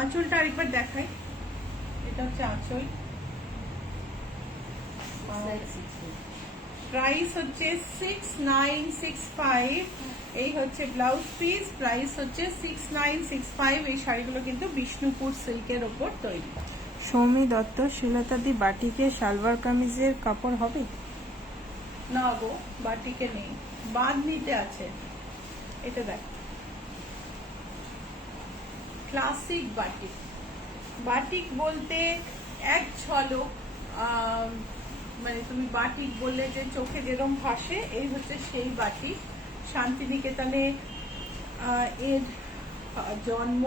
আঁচলটা আরেকবার দেখাই, এটা হচ্ছে আঁচল। প্রাইস হচ্ছে 6965। এই হচ্ছে ব্লাউজ পিস, প্রাইস হচ্ছে 6965। এই শাড়িগুলো কিন্তু বিষ্ণুপুর সিল্কের ওপর তৈরি। সৌমি দত্ত, শ্রীলতাদি, বাটিকে সালোয়ার কামিজের কাপড় হবে? না গো, বাটিকে নেই, বাদ নিতে আছে। এটা দেখ, ক্লাসিক বাটিক। বাটিক বলতে এক ঝলক মানে তুমি বাটিক বললে যে চোখে যেরকম ভাসে, এই হচ্ছে সেই বাটিক। শান্তিনিকেতনে এর জন্ম,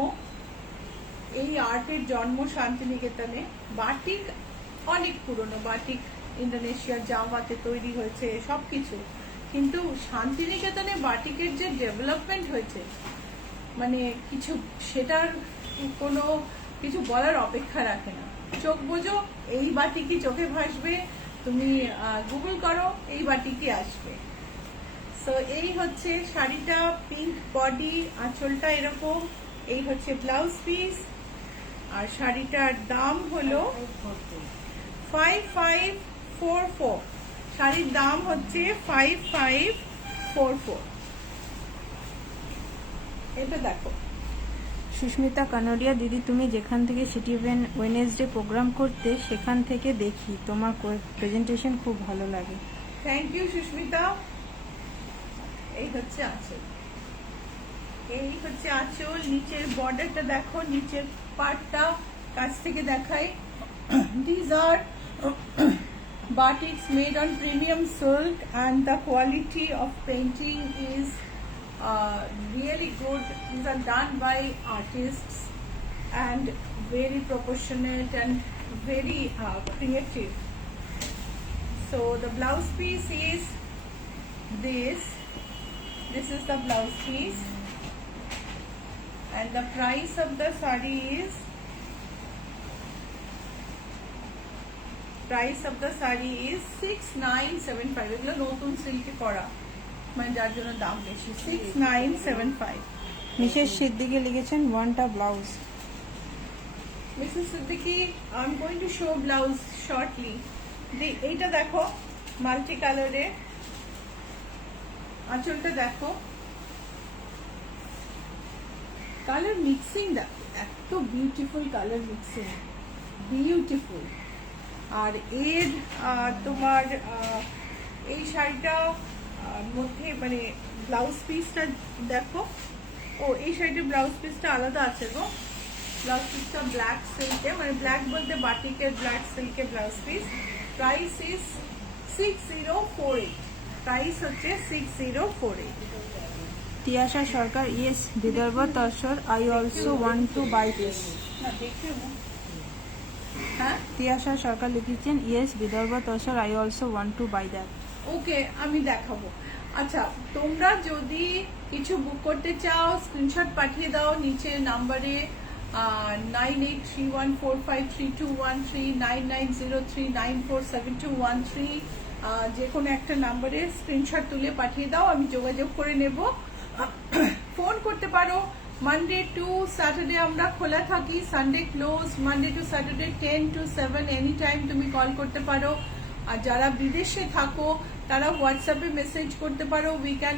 এই আর্টের জন্ম শান্তিনিকেতনে। বাটিক অনেক পুরনো, বাটিক ইন্দোনেশিয়ার জাভাতে তৈরি হয়েছে সবকিছু, কিন্তু শান্তিনিকেতনে বাটিকের যে ডেভেলপমেন্ট হয়েছে মানে কিছু, সেটার কোনো কিছু বলার অপেক্ষা রাখে না। চোখ বোঝো, এই বাটিকই চোখে ভাসবে, তুমি গুগল করো, এই বাটিকই আসবে। সো এই হচ্ছে শাড়িটা, পিঙ্ক বডি, আঁচলটা এরকম, এই হচ্ছে ব্লাউজ পিস। আর শাড়িটার দাম হলো 5544। শাড়ির দাম হচ্ছে 5544। এটা দেখো। সুস্মিতা কানোরিয়া দিদি, তুমি যেখান থেকে সিটি ওয়েনেসডে প্রোগ্রাম করতে সেখান থেকে দেখি, তোমার প্রেজেন্টেশন খুব ভালো লাগে। Thank you Sushmita. এই হচ্ছে আঁচল, এই হচ্ছে আঁচল। নিচের বর্ডারটা দেখো, নিচের পার্টটা কাছ থেকে দেখাই। These are batiks made on premium silk, and the quality of painting is really good. These are done by artists and very proportionate and very creative. So the blouse piece is this. This is the blouse piece, and the price of the sari is price of the sari is 6975. এগুলো নতুন সিল্কে করা, মানে যার জন্য দাম বেশি। 6975। Mrs Siddiqui লিখেছেন want a blouse. Mrs Siddiqui, I am going to show blouse shortly. এইটা দেখো, মাল্টি কালারে। আঁচলটা দেখো, কালার মিক্সিং দেখো, এত বিউটিফুল কালার মিক্সিং, বিউটিফুল। আর এর তোমার এই শাড়িটা মধ্যে মানে ব্লাউজ পিসটা দেখো। ও, এই শাড়িটার ব্লাউজ পিসটা আলাদা আছে গো। ব্লাউজ পিসটা ব্ল্যাক সিল্কে, মানে ব্ল্যাক বলতে বাটিকের ব্ল্যাক সিল্কে blouse piece. Price is 6048। Price হচ্ছে 6048। Tiyasha Sarkar, yes Vidarbha tussar, I also want to buy this. না দেখে হ্যাঁ, তিয়াশা সরকার লিখেছেন yes Vidarbha tussar, I also want to buy that. Okay, আমি দেখাবো। আচ্ছা, তোমরা যদি কিছু বুক করতে চাও স্ক্রিনশট পাঠিয়ে দাও নিচে নাম্বারে 9831453213, 9903947213, যে কোনো একটা নাম্বারে স্ক্রিনশট তুলে পাঠিয়ে দাও, আমি যোগাযোগ করে নেব। ফোন করতে পারো। মানডে টু স্যাটারডে আমরা খোলা থাকি, Sunday close. Monday to Saturday 10 to 7 any time তুমি কল করতে পারো। আর যারা বিদেশে থাকো তারা হোয়াটসঅ্যাপে মেসেজ করতে পারো। We can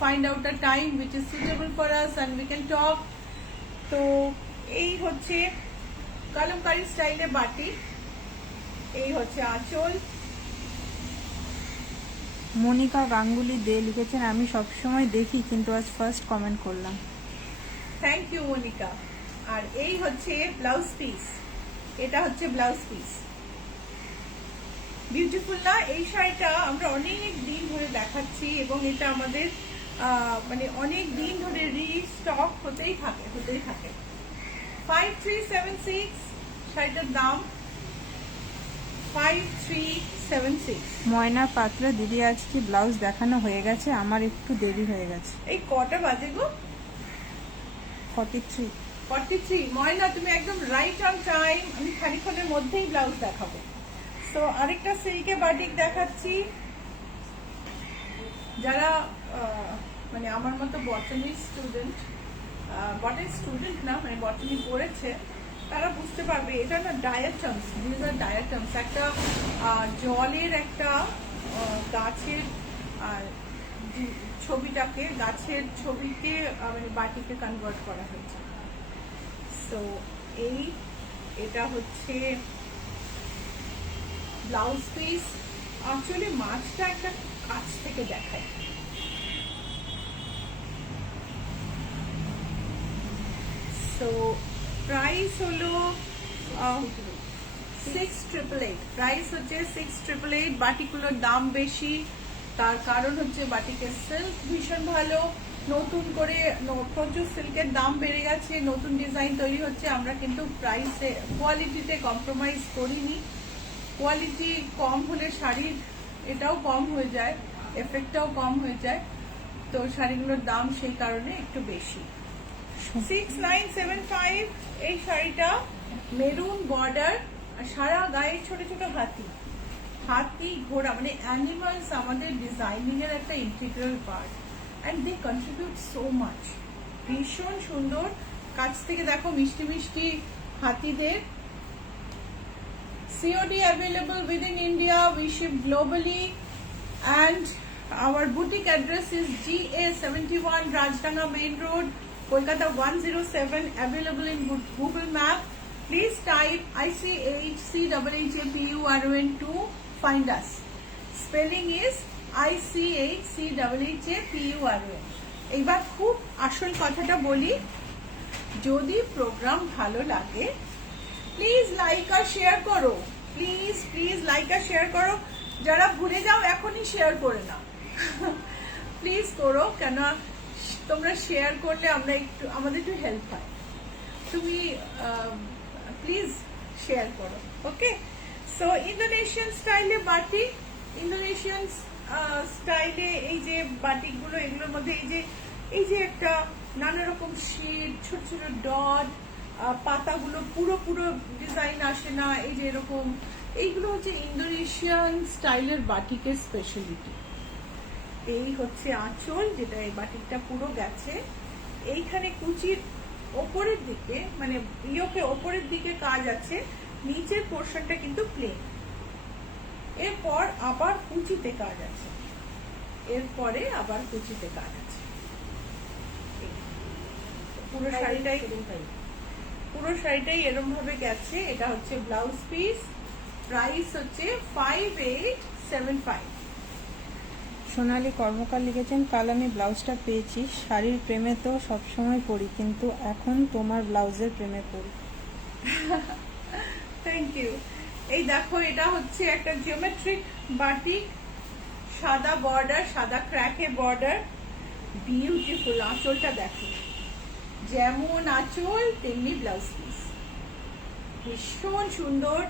find out a time which is suitable for us and we can talk. তো এই হচ্ছে কালামকারী স্টাইলে বাটি, এই হচ্ছে আঁচল। মনিকা গাঙ্গুলি দে লিখেছেন আমি সবসময় দেখি কিন্তু আজ ফার্স্ট কমেন্ট করলাম। Thank you Monica. আর এই হচ্ছে ব্লাউজ পিস, এটা হচ্ছে ব্লাউজ পিস। বিউটিফুল না? এই শাড়িটা আমরা অনেক দিন ধরে দেখাচ্ছি এবং এটা আমাদের মানে অনেক দিন ধরে রিস্টক হতেই থাকে। 5376 শাড়িটার দাম 5376। ময়না পাত্র, দিদি আজ কি ব্লাউজ দেখানো হয়ে গেছে? আমার একটু দেরি হয়ে গেছে। এই কটা বাজে গো? 43। 43। ময়না, তুমি একদম রাইট অন টাইম। আমি খানিক্ষণের মধ্যেই ব্লাউজ দেখাবো। তো আরেকটা সিল্কে বাটিক দেখাচ্ছি। যারা মানে আমার মতো বটানি স্টুডেন্ট না, মানে বটানি পড়েছে, তারা বুঝতে পারবে এটা না ডায়াটমস। দিস আর ডায়াটমস, একটা জলের একটা গাছের ছবিটাকে, গাছের ছবিকে মানে বাটিকে কনভার্ট করা হয়েছে। সো এটা হচ্ছে ব্লাউজ পিস। আসলে মাছটা একটা কাছ থেকে দেখায়। সো প্রাইস হলো 6,888 প্রাইস হচ্ছে 6,888। বাটিগুলোর দাম বেশি, তার কারণ হচ্ছে বাটিকের সিল্ক ভীষণ ভালো, নতুন করে প্রচুর সিল্কের দাম বেড়ে গেছে, নতুন ডিজাইন তৈরি হচ্ছে। আমরা কিন্তু প্রাইসে কোয়ালিটিতে কম্প্রোমাইজ করিনি। কোয়ালিটি কম হলে শাড়ির এটাও কম হয়ে যায়, এফেক্টটাও কম হয়ে যায়, তো শাড়িগুলোর দাম সেই কারণে একটু বেশি। 6,975 এই শাড়িটা মেরুন বর্ডার, সারা গায়ে ছোট ছোট হাতি ঘোড়া, মানে অ্যানিমালস আমাদের ডিজাইনিং এর একটা integral part, and they contribute so much. ভীষণ সুন্দর, কাছ থেকে দেখো মিষ্টি মিষ্টি হাতিদের। COD available within India, we ship globally, and our boutique address is GA71 Rajdanga Main Road, Kolkata 107, available in Google Map. Please type ICHCHHAPURON to find us. Spelling is ICHCHHAPURON. এবার খুব আসল কথাটা বলি, যদি প্রোগ্রাম ভালো লাগে please like R share করো, please like R share করো। যারা ভুলে যাও এখনই শেয়ার করে নাও, প্লিজ করো, কেন তোমরা শেয়ার করলে আমাদের একটু হেল্প হয়। তুমি প্লিজ শেয়ার করো, ওকে? সো ইন্দোনেশিয়ান স্টাইলে বাটিক, ইন্দোনেশিয়ান স্টাইলে এই যে বাটিকগুলো, এগুলোর মধ্যে এই যে একটা নানা রকম শেড, ছোট ছোট ডট, পাতাগুলো পুরো ডিজাইন আসে না, এই যে এরকম, এইগুলো হচ্ছে ইন্দোনেশিয়ান স্টাইলের বাটিকের স্পেশালিটি। এই হচ্ছে আঁচল, যেটা এই বাটিকটা পুরো গেছে। এইখানে কুচির ওপরের দিকে, মানে ওপরের দিকে কাজ আছে, নিচের পোর্শনটা কিন্তু প্লেন। এরপর আবার কুচিতে কাজ আছে, এরপরে আবার কুচিতে কাজ আছে। পুরো শাড়িটাই এরকম ভাবে গেছে। এটা হচ্ছে ব্লাউজ পিস, প্রাইস হচ্ছে 5,875। সোনালী কর্মকার লিখেছেন, কাল আমি ব্লাউজটা পেয়েছি, শাড়ির প্রেমে তো সবসময় পড়ি, কিন্তু এখন তোমার ব্লাউজের প্রেমে পড়ি। Thank you. এই দেখো, এটা হচ্ছে একটা জিওমেট্রিক বাটিক, সাদা বর্ডার, সাদা ক্র্যাকে বর্ডার, বিউটিফুল। আঁচলটা দেখো, যেমন আঁচল তেমনি ব্লাউজ পিস, ভীষণ সুন্দর।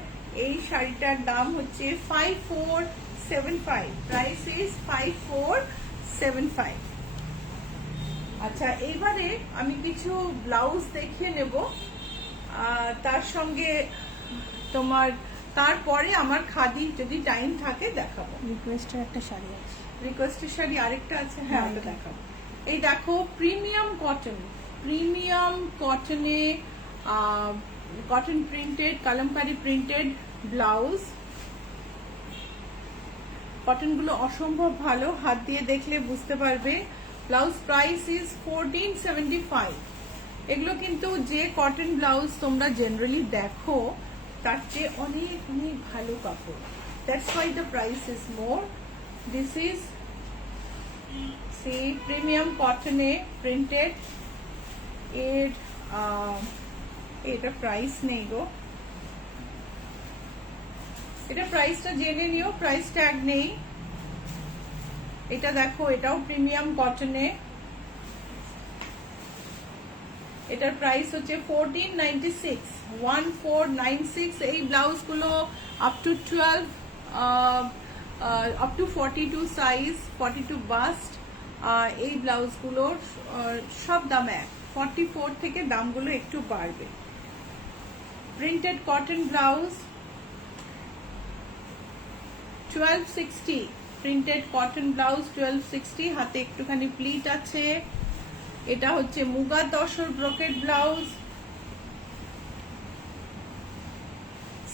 এই শাড়িটার দাম হচ্ছে 5,475, প্রাইস ইজ 5,475। আচ্ছা, এইবারে আমি কিছু ব্লাউজ দেখিয়ে নেব, তার সঙ্গে তারপরে আমার খাদি যদি টাইম থাকে দেখাবো। রিকোয়েস্টের একটা শাড়ি আছে, রিকোয়েস্টের শাড়ি আরেকটা আছে, হ্যাঁ ওটা দেখাবো। এই দেখো, প্রিমিয়াম কটনে cotton printed, kalamkari printed blouse. কটনগুলো অসম্ভব ভালো, হাত দিয়ে দেখলে বুঝতে পারবে। Blouse price is 1475। এগুলো কিন্তু যে কটন ব্লাউজ তোমরা জেনারেলি দেখো তার চেয়ে অনেক ভালো কাপড়, that's why the price is more. This is premium কটনে প্রিন্টেড। এটা প্রাইস নেই গো, এটা প্রাইসটা জেনে নিও, প্রাইস ট্যাগ নেই। এটা দেখো, এটাও প্রিমিয়াম কটনে, এটার প্রাইস হচ্ছে 1496। এই ব্লাউজ গুলো আপ টু 42 সাইজ, 42 বাস্ট। এই ব্লাউজ গুলোর সব দাম এক, 44 থেকে দামগুলো একটু বাড়বে। Printed cotton blouse 1260, printed cotton blouse 1260, হাতে একটুখানি প্লিট আছে। এটা হচ্ছে মুগা তসর ব্রোকেট ব্লাউজ,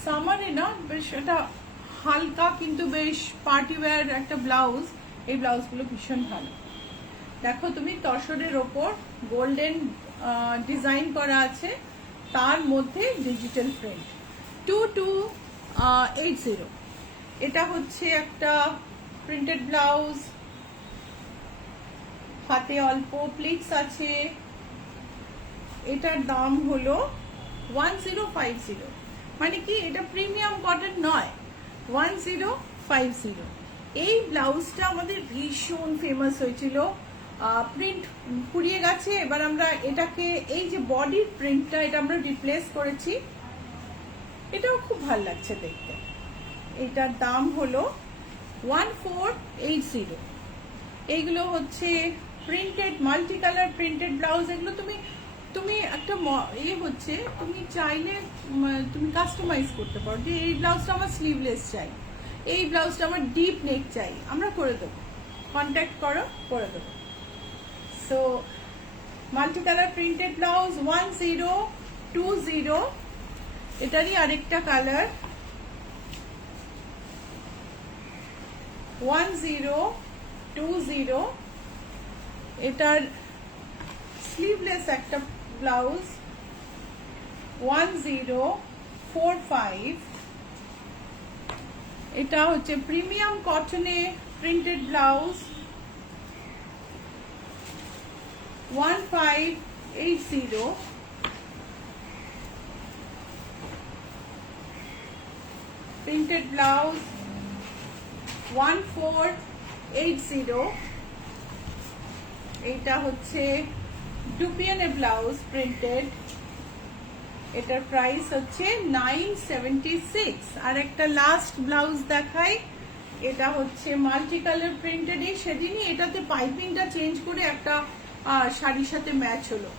সামারে না বেশ এটা হালকা কিন্তু বেশ পার্টি ওয়্যার একটা ব্লাউজ। এই ব্লাউজগুলো ভীষণ ভালো। দেখো তুমি, তসরের ওপর গোল্ডেন ডিজাইন করা আছে, তার মধ্যে ডিজিটাল প্রিন্ট। 2280। এটা হচ্ছে একটা প্রিন্টেড ব্লাউজ, হাতে অল্প প্লিটস আছে। এটার দাম হলো 1050। মানে কি এটা প্রিমিয়াম কটন নয়, 1050। এই ব্লাউজটা আমাদের ভীষণ ফেমাস হয়েছিল, প্রিন্ট ফুরিয়ে গেছে, এবার আমরা এটাকে এই যে বডির প্রিন্টটা এটা আমরা রিপ্লেস করেছি, এটাও খুব ভালো লাগছে দেখতে। এটার দাম হলো 1480। এইগুলো হচ্ছে printed multi colour printed blouse. এগুলো তুমি একটা হচ্ছে তুমি চাইলে তুমি কাস্টমাইজ করতে পারো যে এই ব্লাউজটা আমার স্লিভলেস চাই, এই ব্লাউজটা আমার ডিপ নেক চাই, আমরা করে দেবো, কন্ট্যাক্ট করো, করে দেবো। So multi colour printed blouse 1020। এটারই আরেকটা কালার 1020। এটার স্লিভলেস একটা ব্লাউজ 1045। এটা হচ্ছে প্রিমিয়াম কটনে প্রিন্টেড ব্লাউজ 1580। Printed blouse 1480। এটা হচ্ছে ডুপিয়ানে ব্লাউজ প্রিন্টেড, এটার প্রাইস হচ্ছে 976। আর একটা লাস্ট ব্লাউজ দেখাই, এটা হচ্ছে মাল্টি কালার প্রিন্টেড। সেদিনই এটাতে পাইপিংটা চেঞ্জ করে একটা শাড়ির সাথে ম্যাচ হলো।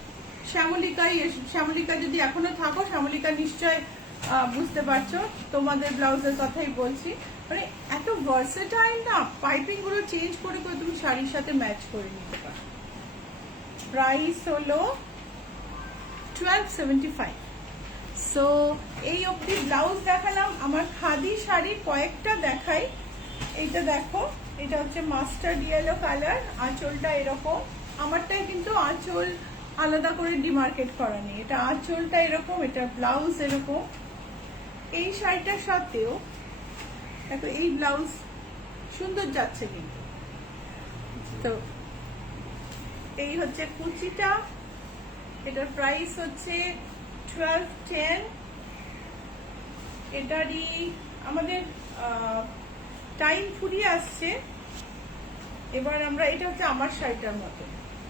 শ্যামলিকা যদি এখনো থাকো, শ্যামলিকা নিশ্চয় বুঝতে পারছো তোমাদের ব্লাউজের কথাই বলছি। মানে এত ভার্সেটাইল না, পাইপিং গুলো চেঞ্জ করে করে তুমি শাড়ির সাথে ম্যাচ করে নিতে পারো। প্রাইস হলো 1275। সো এই অবধি ব্লাউজ দেখালাম। আমার খাদি শাড়ি কয়েকটা দেখাই। এইটা দেখো, এটা হচ্ছে মাস্টার্ড ইয়েলো কালার, আঁচলটা এরকম। আমারটাই কিন্তু আঁচল আলাদা করে ডিমার্কেট করা নেই, এটা আঁচলটা এরকম, এটা ব্লাউজ এরকম। এই শাড়িটার সাথেও দেখো এই ব্লাউজ সুন্দর যাচ্ছে কিন্তু। তো এই হচ্ছে কুচিটা, এটার প্রাইস হচ্ছে 1210। এটারই আমাদের টাইম ফুরিয়ে আসছে, এবার আমরা এটা হচ্ছে আমার শাড়িটার মতো।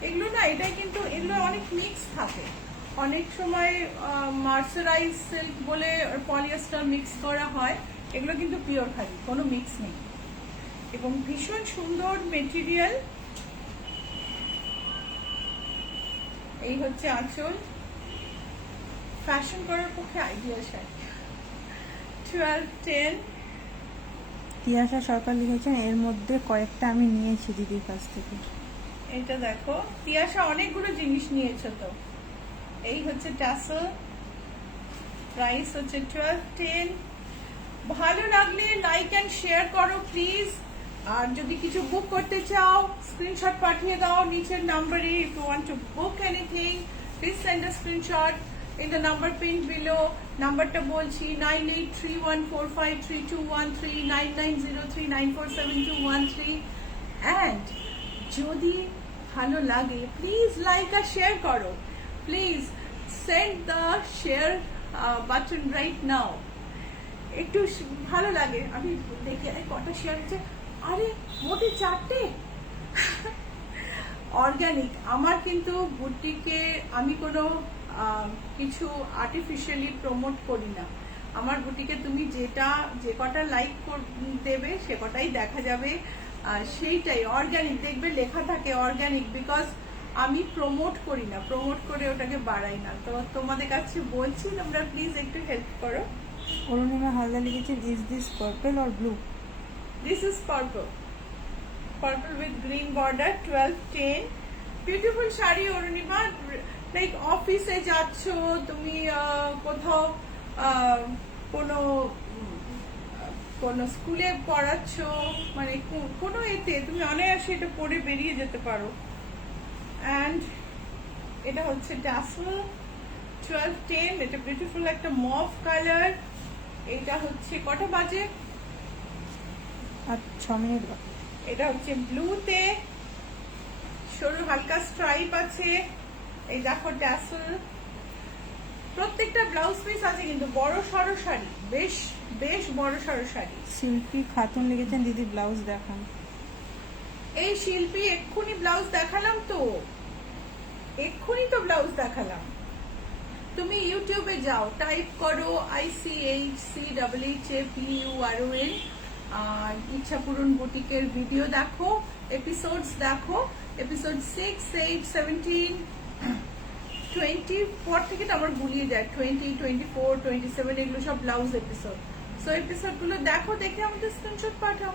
এগুলো না, এটাই কিন্তু এগুলো অনেক মিক্স থাকে, অনেক সময় মার্সারাইজ সিল্ক বলে পলিয়েস্টার মিক্স করা হয়, এগুলো কিন্তু পিওর খাদি, কোনো মিক্স নেই এবং ভীষণ সুন্দর মেটেরিয়াল। এই হচ্ছে আঁচল, ফ্যাশন করার পক্ষে আইডিয়াল শাড়ি। 1210। তিয়াশা সরকার লিখেছেন, এর মধ্যে কয়েকটা আমি নিয়েছি দিদির কাছ থেকে। এটা দেখো, তিয়াশা অনেকগুলো জিনিস নিয়েছো তো। এই হচ্ছে টাসেল, প্রাইস হচ্ছে 1210। ভালো লাগলে লাইক এন্ড শেয়ার করো প্লিজ। আর যদি কিছু বুক করতে চাও স্ক্রিনশট পাঠিয়ে দাও নিচের নাম্বারে। If you want to book anything please send a screenshot in the number pinned below. নাম্বারটা বলছি 9831453213, 9903947213। and যদি ভালো লাগে প্লিজ লাইক আর শেয়ার করো, please send the share button right now. একটু ভালো লাগে, আমি দেখি কটা শেয়ার হচ্ছে, আরে মোটে 4টে। অর্গানিক। আমার কিন্তু বুটিকে আমি কোনো কিছু আর্টিফিশিয়ালি প্রমোট করি না। আমার বুটিকে তুমি যে কটা লাইক দেবে সে কটাই দেখা যাবে, সেইটাই অর্গানিক। দেখবে লেখা থাকে অর্গানিক, বিকজ আমি প্রমোট করি না, প্রমোট করে ওটাকে বাড়াই না। তো তোমাদের কাছে বলছি তোমরা প্লিজ একটু হেল্প করো। অরুণিমা হালদার লিখেছেন, is this purple or blue? This is purple, purple with green border, 1210। Beautiful sari Arunima. Like অফিসে যাচ্ছ তুমি, কোথাও কোনো স্কুলে পড়াচ্ছ, মানে কোনো এতে তুমি অনায়াসে এটা পরে বেরিয়ে যেতে পারো। অ্যান্ড এটা হচ্ছে টাসেল, 1210। এটা বিউটিফুল একটা মভ কালার। এটা হচ্ছে কটা বাজে? 6 মিনিট বাকি। এটা হচ্ছে ব্লুতে, সরু হালকা স্ট্রাইপ আছে। এই দেখো ট্যাসেল, প্রত্যেকটা ব্লাউজ পিস আছে কিন্তু বড় সড়ো শাড়ি, বেশ বেশ বড় সড়ো শাড়ি। শিল্পী খাতুন লিখেছেন দিদি ব্লাউজ দেখান। এই শিল্পী এক্ষুনি ব্লাউজ দেখালাম তো, এক্ষুনি তো ব্লাউজ দেখালাম। তুমি ইউটিউবে যাও, টাইপ করো ICHCHHAPURON, ইচ্ছাপূরণ বুটিকের ভিডিও দেখো, এপিসোডস দেখো, এপিসোড 6, 8, 17, 20 পর থেকে তো আমার গুলিয়ে যায়, 20, 24, 27 এগুলো সব ব্লাউজ এপিসোড। সো এপিসোড গুলো দেখো, দেখে আমাদের স্ক্রিনশট পাঠাও।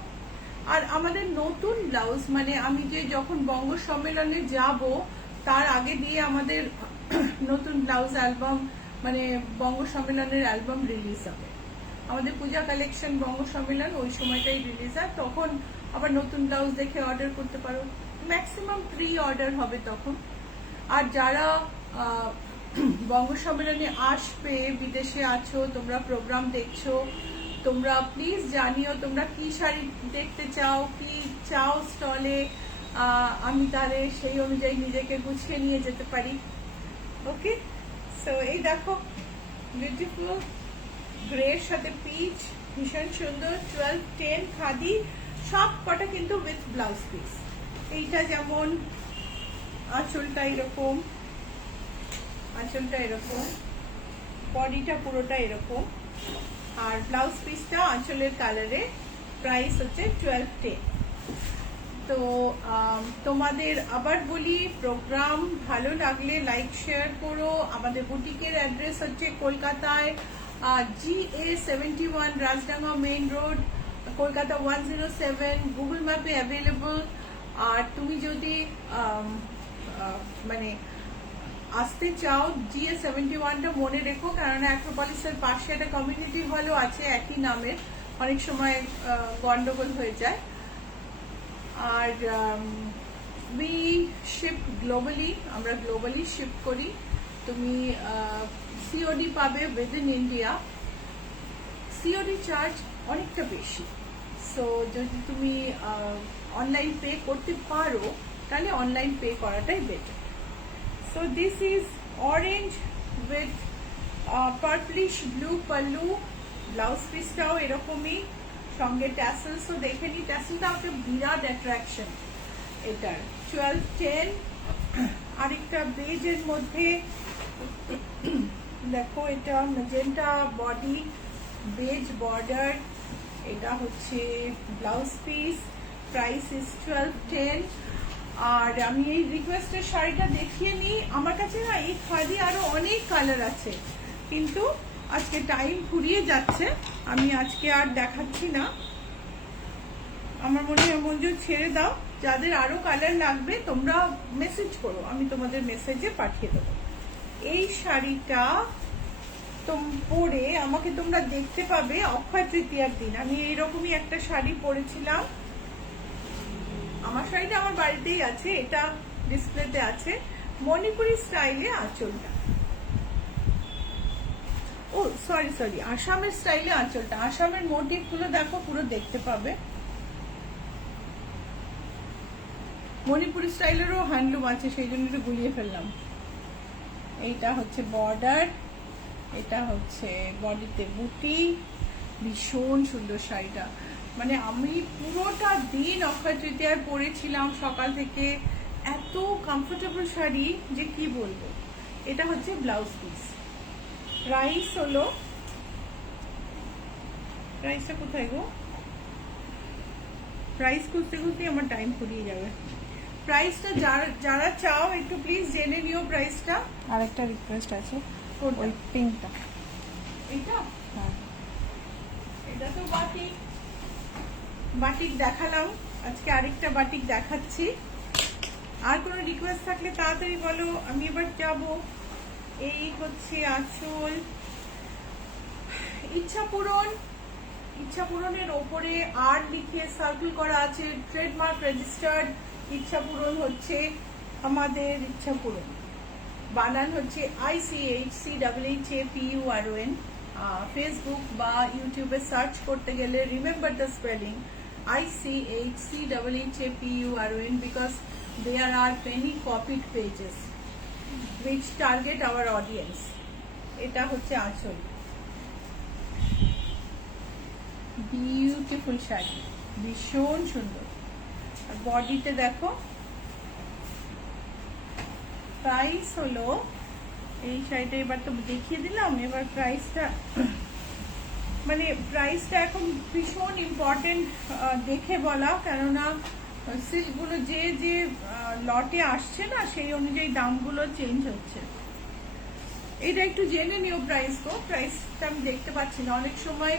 আর আমাদের নতুন ব্লাউজ মানে আমি যে যখন বঙ্গ সম্মেলনে যাব তার আগে দিয়ে আমাদের নতুন ব্লাউজ অ্যালবাম মানে বঙ্গ সম্মেলনের অ্যালবাম রিলিজ হবে। আমাদের পূজা কালেকশন বঙ্গ সম্মেলন ওই সময়টাই রিলিজ হয়, তখন আবার নতুন ব্লাউজ দেখে অর্ডার করতে পারো। ম্যাক্সিমাম প্রি অর্ডার হবে তখন। আর যারা বঙ্গ সম্মেলনে আসবে, বিদেশে আছো, তোমরা প্রোগ্রাম দেখছো, তোমরা প্লিজ জানিও তোমরা কি শাড়ি দেখতে চাও, কি চাও স্টলে, আমি তাহলে সেই অনুযায়ী নিজেকে গুছিয়ে নিয়ে যেতে পারি। ওকে, সো এই দেখো বিউটিফুল গ্রের সাথে পিচ, ভীষণ সুন্দর, 12, 10 খাদি, সব কটা কিন্তু উইথ ব্লাউজ পিস। এইটা যেমন আঁচলটা এরকম, আঁচলটা এরকম, বডিটা পুরোটা এরকম, আর ব্লাউজ পিসটা আঁচলের কালারে। প্রাইস হচ্ছে 12, 10। তো তোমাদের আবার বলি, প্রোগ্রাম ভালো লাগলে লাইক শেয়ার করো। আমাদের বুটিকের অ্যাড্রেস হচ্ছে কলকাতায় GA 71 Rajdanga main road, Kolkata 107, Google ম্যাপে অ্যাভেলেবল। আর তুমি যদি মানে আসতে চাও, GA 71টা মনে রেখো, কারণ অ্যাক্রোপলিসের পাশে একটা কমিউনিটি হলও আছে একই নামের, অনেক সময় গন্ডগোল হয়ে যায়। আর উই শিপ গ্লোবালি, আমরা গ্লোবালি শিপ করি। তুমি COD পাবে উইদিন ইন্ডিয়া, COD চার্জ অনেকটা বেশি। সো যদি তুমি অনলাইন পে করতে পারো তাহলে অনলাইন পে করাটাই better. So this is orange with purplish blue pallu, blouse পিসটাও এরকমই, সঙ্গে ট্যাসেলসও দেখে নি, ট্যাসেলটা একটা বিরাট অ্যাট্রাকশন এটার। 12, 10। আরেকটা বেজের মধ্যে দেখো, এটা ম্যাজেন্টা বডি, বেজ বর্ডার, এটা হচ্ছে ব্লাউজ পিস, প্রাইস ইজ 12, 10। আর আমি এই রিকোয়েস্টের শাড়িটা দেখিয়ে নিই। আমার কাছে না এই খাদি আরো অনেক কালার আছে, কিন্তু আজকে টাইম ফুরিয়ে যাচ্ছে, আমি আজকে আর দেখাচ্ছি না। আমার মনে হয় মঞ্জু ছেড়ে দাও, যাদের আরো কালার লাগবে তোমরা মেসেজ করো, আমি তোমাদের মেসেজে পাঠিয়ে দেবো। এই শাড়িটা পরে আমাকে তোমরা দেখতে পাবে অক্ষয় তৃতীয়ার দিন। আমি এইরকমই একটা শাড়ি পরেছিলাম, আমার শাড়িটা আমার বাড়িতেই আছে, এটা ডিসপ্লেতে আছে, মণিপুরি স্টাইলে আঁচলটা, ও সরি আসামের স্টাইলে আঁচলটা। আসামের মোটিভ গুলো দেখো, পুরো দেখতে পাবে। মণিপুরি স্টাইলেরও হ্যান্ডলুম আছে, সেই জন্য একটু গুলিয়ে ফেললাম। এইটা হচ্ছে বর্ডার, এটা হচ্ছে বডিতে বুটি, ভীষণ সুন্দর শাড়িটা। মানে আমি পুরোটা দিন অক্ষয় তৃতীয়ায় পরেছিলাম সকাল থেকে, এত কমফোর্টেবল শাড়ি যে কি বলবো। এটা হচ্ছে ব্লাউজ পিস। প্রাইস হলো, প্রাইসটা কোথায় গো, প্রাইস খুঁজতে খুঁজতে আমার টাইম ফুরিয়ে যাবে। প্রাইসটা যারা চাও একটু প্লিজ জেনে নিও প্রাইসটা। আরেকটা রিকোয়েস্ট আছে, ওই পিঙ্কটা, এইটা, হ্যাঁ এটা তো বাটিক, বাটিক দেখালাম, আজকে আরেকটা বাটিক দেখাচ্ছি। আর কোনো রিকোয়েস্ট থাকলে তাড়াতাড়ি বলো, আমি এবার যাব। এই হচ্ছে আঁচল, ইচ্ছাপূরণের ওপরে আর লিখে সার্কেল করা আছে, ট্রেডমার্ক রেজিস্টার্ড। ইচ্ছাপূরণ হচ্ছে আমাদের ইচ্ছাপূরণ, বানান হচ্ছে ICHCHHAPURON। ফেসবুক বা ইউটিউবে সার্চ করতে গেলে remember the spelling ICHCHHAPURON, because there are many copied pages which target our audience. এটা হচ্ছে আঁচল, বিউটিফুল শাড়ি, ভীষণ সুন্দর। আর বডিতে দেখো, প্রাইস হলো, এই শাড়িটা এবার তো দেখিয়ে দিলাম, এবার প্রাইসটা, মানে প্রাইসটা এখন ভীষণ ইম্পর্টেন্ট দেখে বলা, কেননা সিল্কগুলো যে যে লটে আসছে না সেই অনুযায়ী দামগুলো চেঞ্জ হচ্ছে। এটা একটু জেনে নিও প্রাইস তো, প্রাইসটা আমি দেখতে পাচ্ছি না, অনেক সময়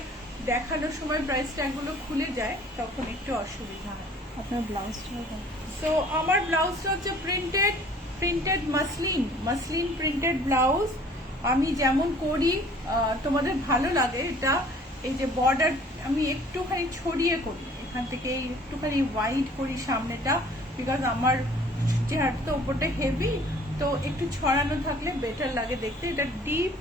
দেখানোর সময় প্রাইস ট্যাগগুলো খুলে যায়, তখন একটু অসুবিধা হয়। আপনার ব্লাউজটা সো আমার ব্লাউজটা হচ্ছে প্রিন্টেড মাসলিন প্রিন্টেড ব্লাউজ। আমি যেমন করি, তোমাদের ভালো লাগে এটা, এই যে বর্ডার আমি একটুখানি ছড়িয়ে করি, এখান থেকে একটুখানি ওয়াইড করি সামনেটা, বিকজ আমার চেহারাটা ওপরটা হেভি, তো একটু ছড়ানো থাকলে বেটার লাগে দেখতে। এটা ডিপ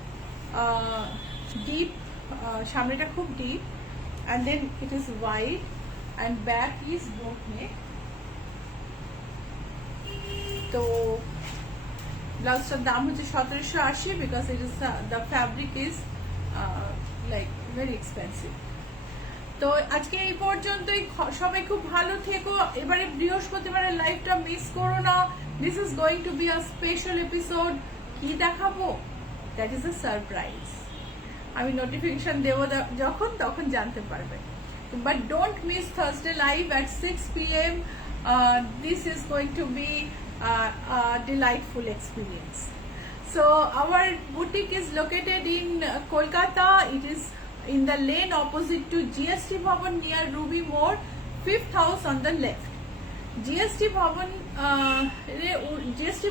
সামনেটা খুব deep, and then it is wide and back is boat neck. তো ব্লাউজটার দাম হচ্ছে 1780, because it is the fabric is like very expensive. তো আজকে এই পর্যন্তই, সবাই খুব ভালো থেকো। এবারে বৃহস্পতিবারের লাইভটা মিস করো না, this is going to be a special episode. কি দেখাবো, দ্যাট ইজ আ সারপ্রাইজ, আমি নোটিফিকেশন দেবো যখন, তখন জানতে পারবে। But don't miss Thursday live at 6 p.m. This is going to be a delightful experience. So our boutique is located in Kolkata. It is in the lane opposite to GST Bhavan near Ruby More, 5th house on the left. GST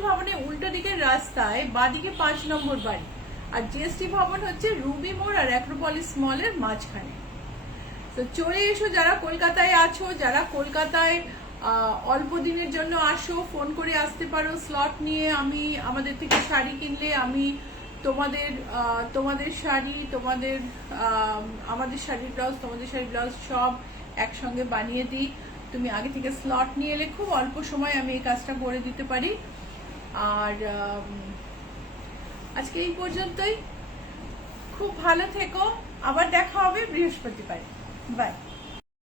ভবনের উল্টো দিকের রাস্তায় বাদিকে 5 নম্বর বাড়ি, আর GST ভবন হচ্ছে Ruby মোড় আর Acropolis মলের মাঝখানে। তো চলে এসো যারা কলকাতায় আছো, যারা কলকাতায় অল্প দিনের জন্য আসো, ফোন করে আসতে পারো স্লট নিয়ে। আমি আমাদের থেকে শাড়ি কিনলে আমি তোমাদের শাড়ি, আমাদের শাড়ির ব্লাউজ, তোমাদের শাড়ির ব্লাউজ সব একসঙ্গে বানিয়ে দিই। তুমি আগে থেকে স্লট নিয়ে এলে খুব অল্প সময় আমি এই কাজটা করে দিতে পারি। আর আজকে এই পর্যন্তই, খুব ভালো থেকো, আবার দেখা হবে বৃহস্পতিবার। বাই।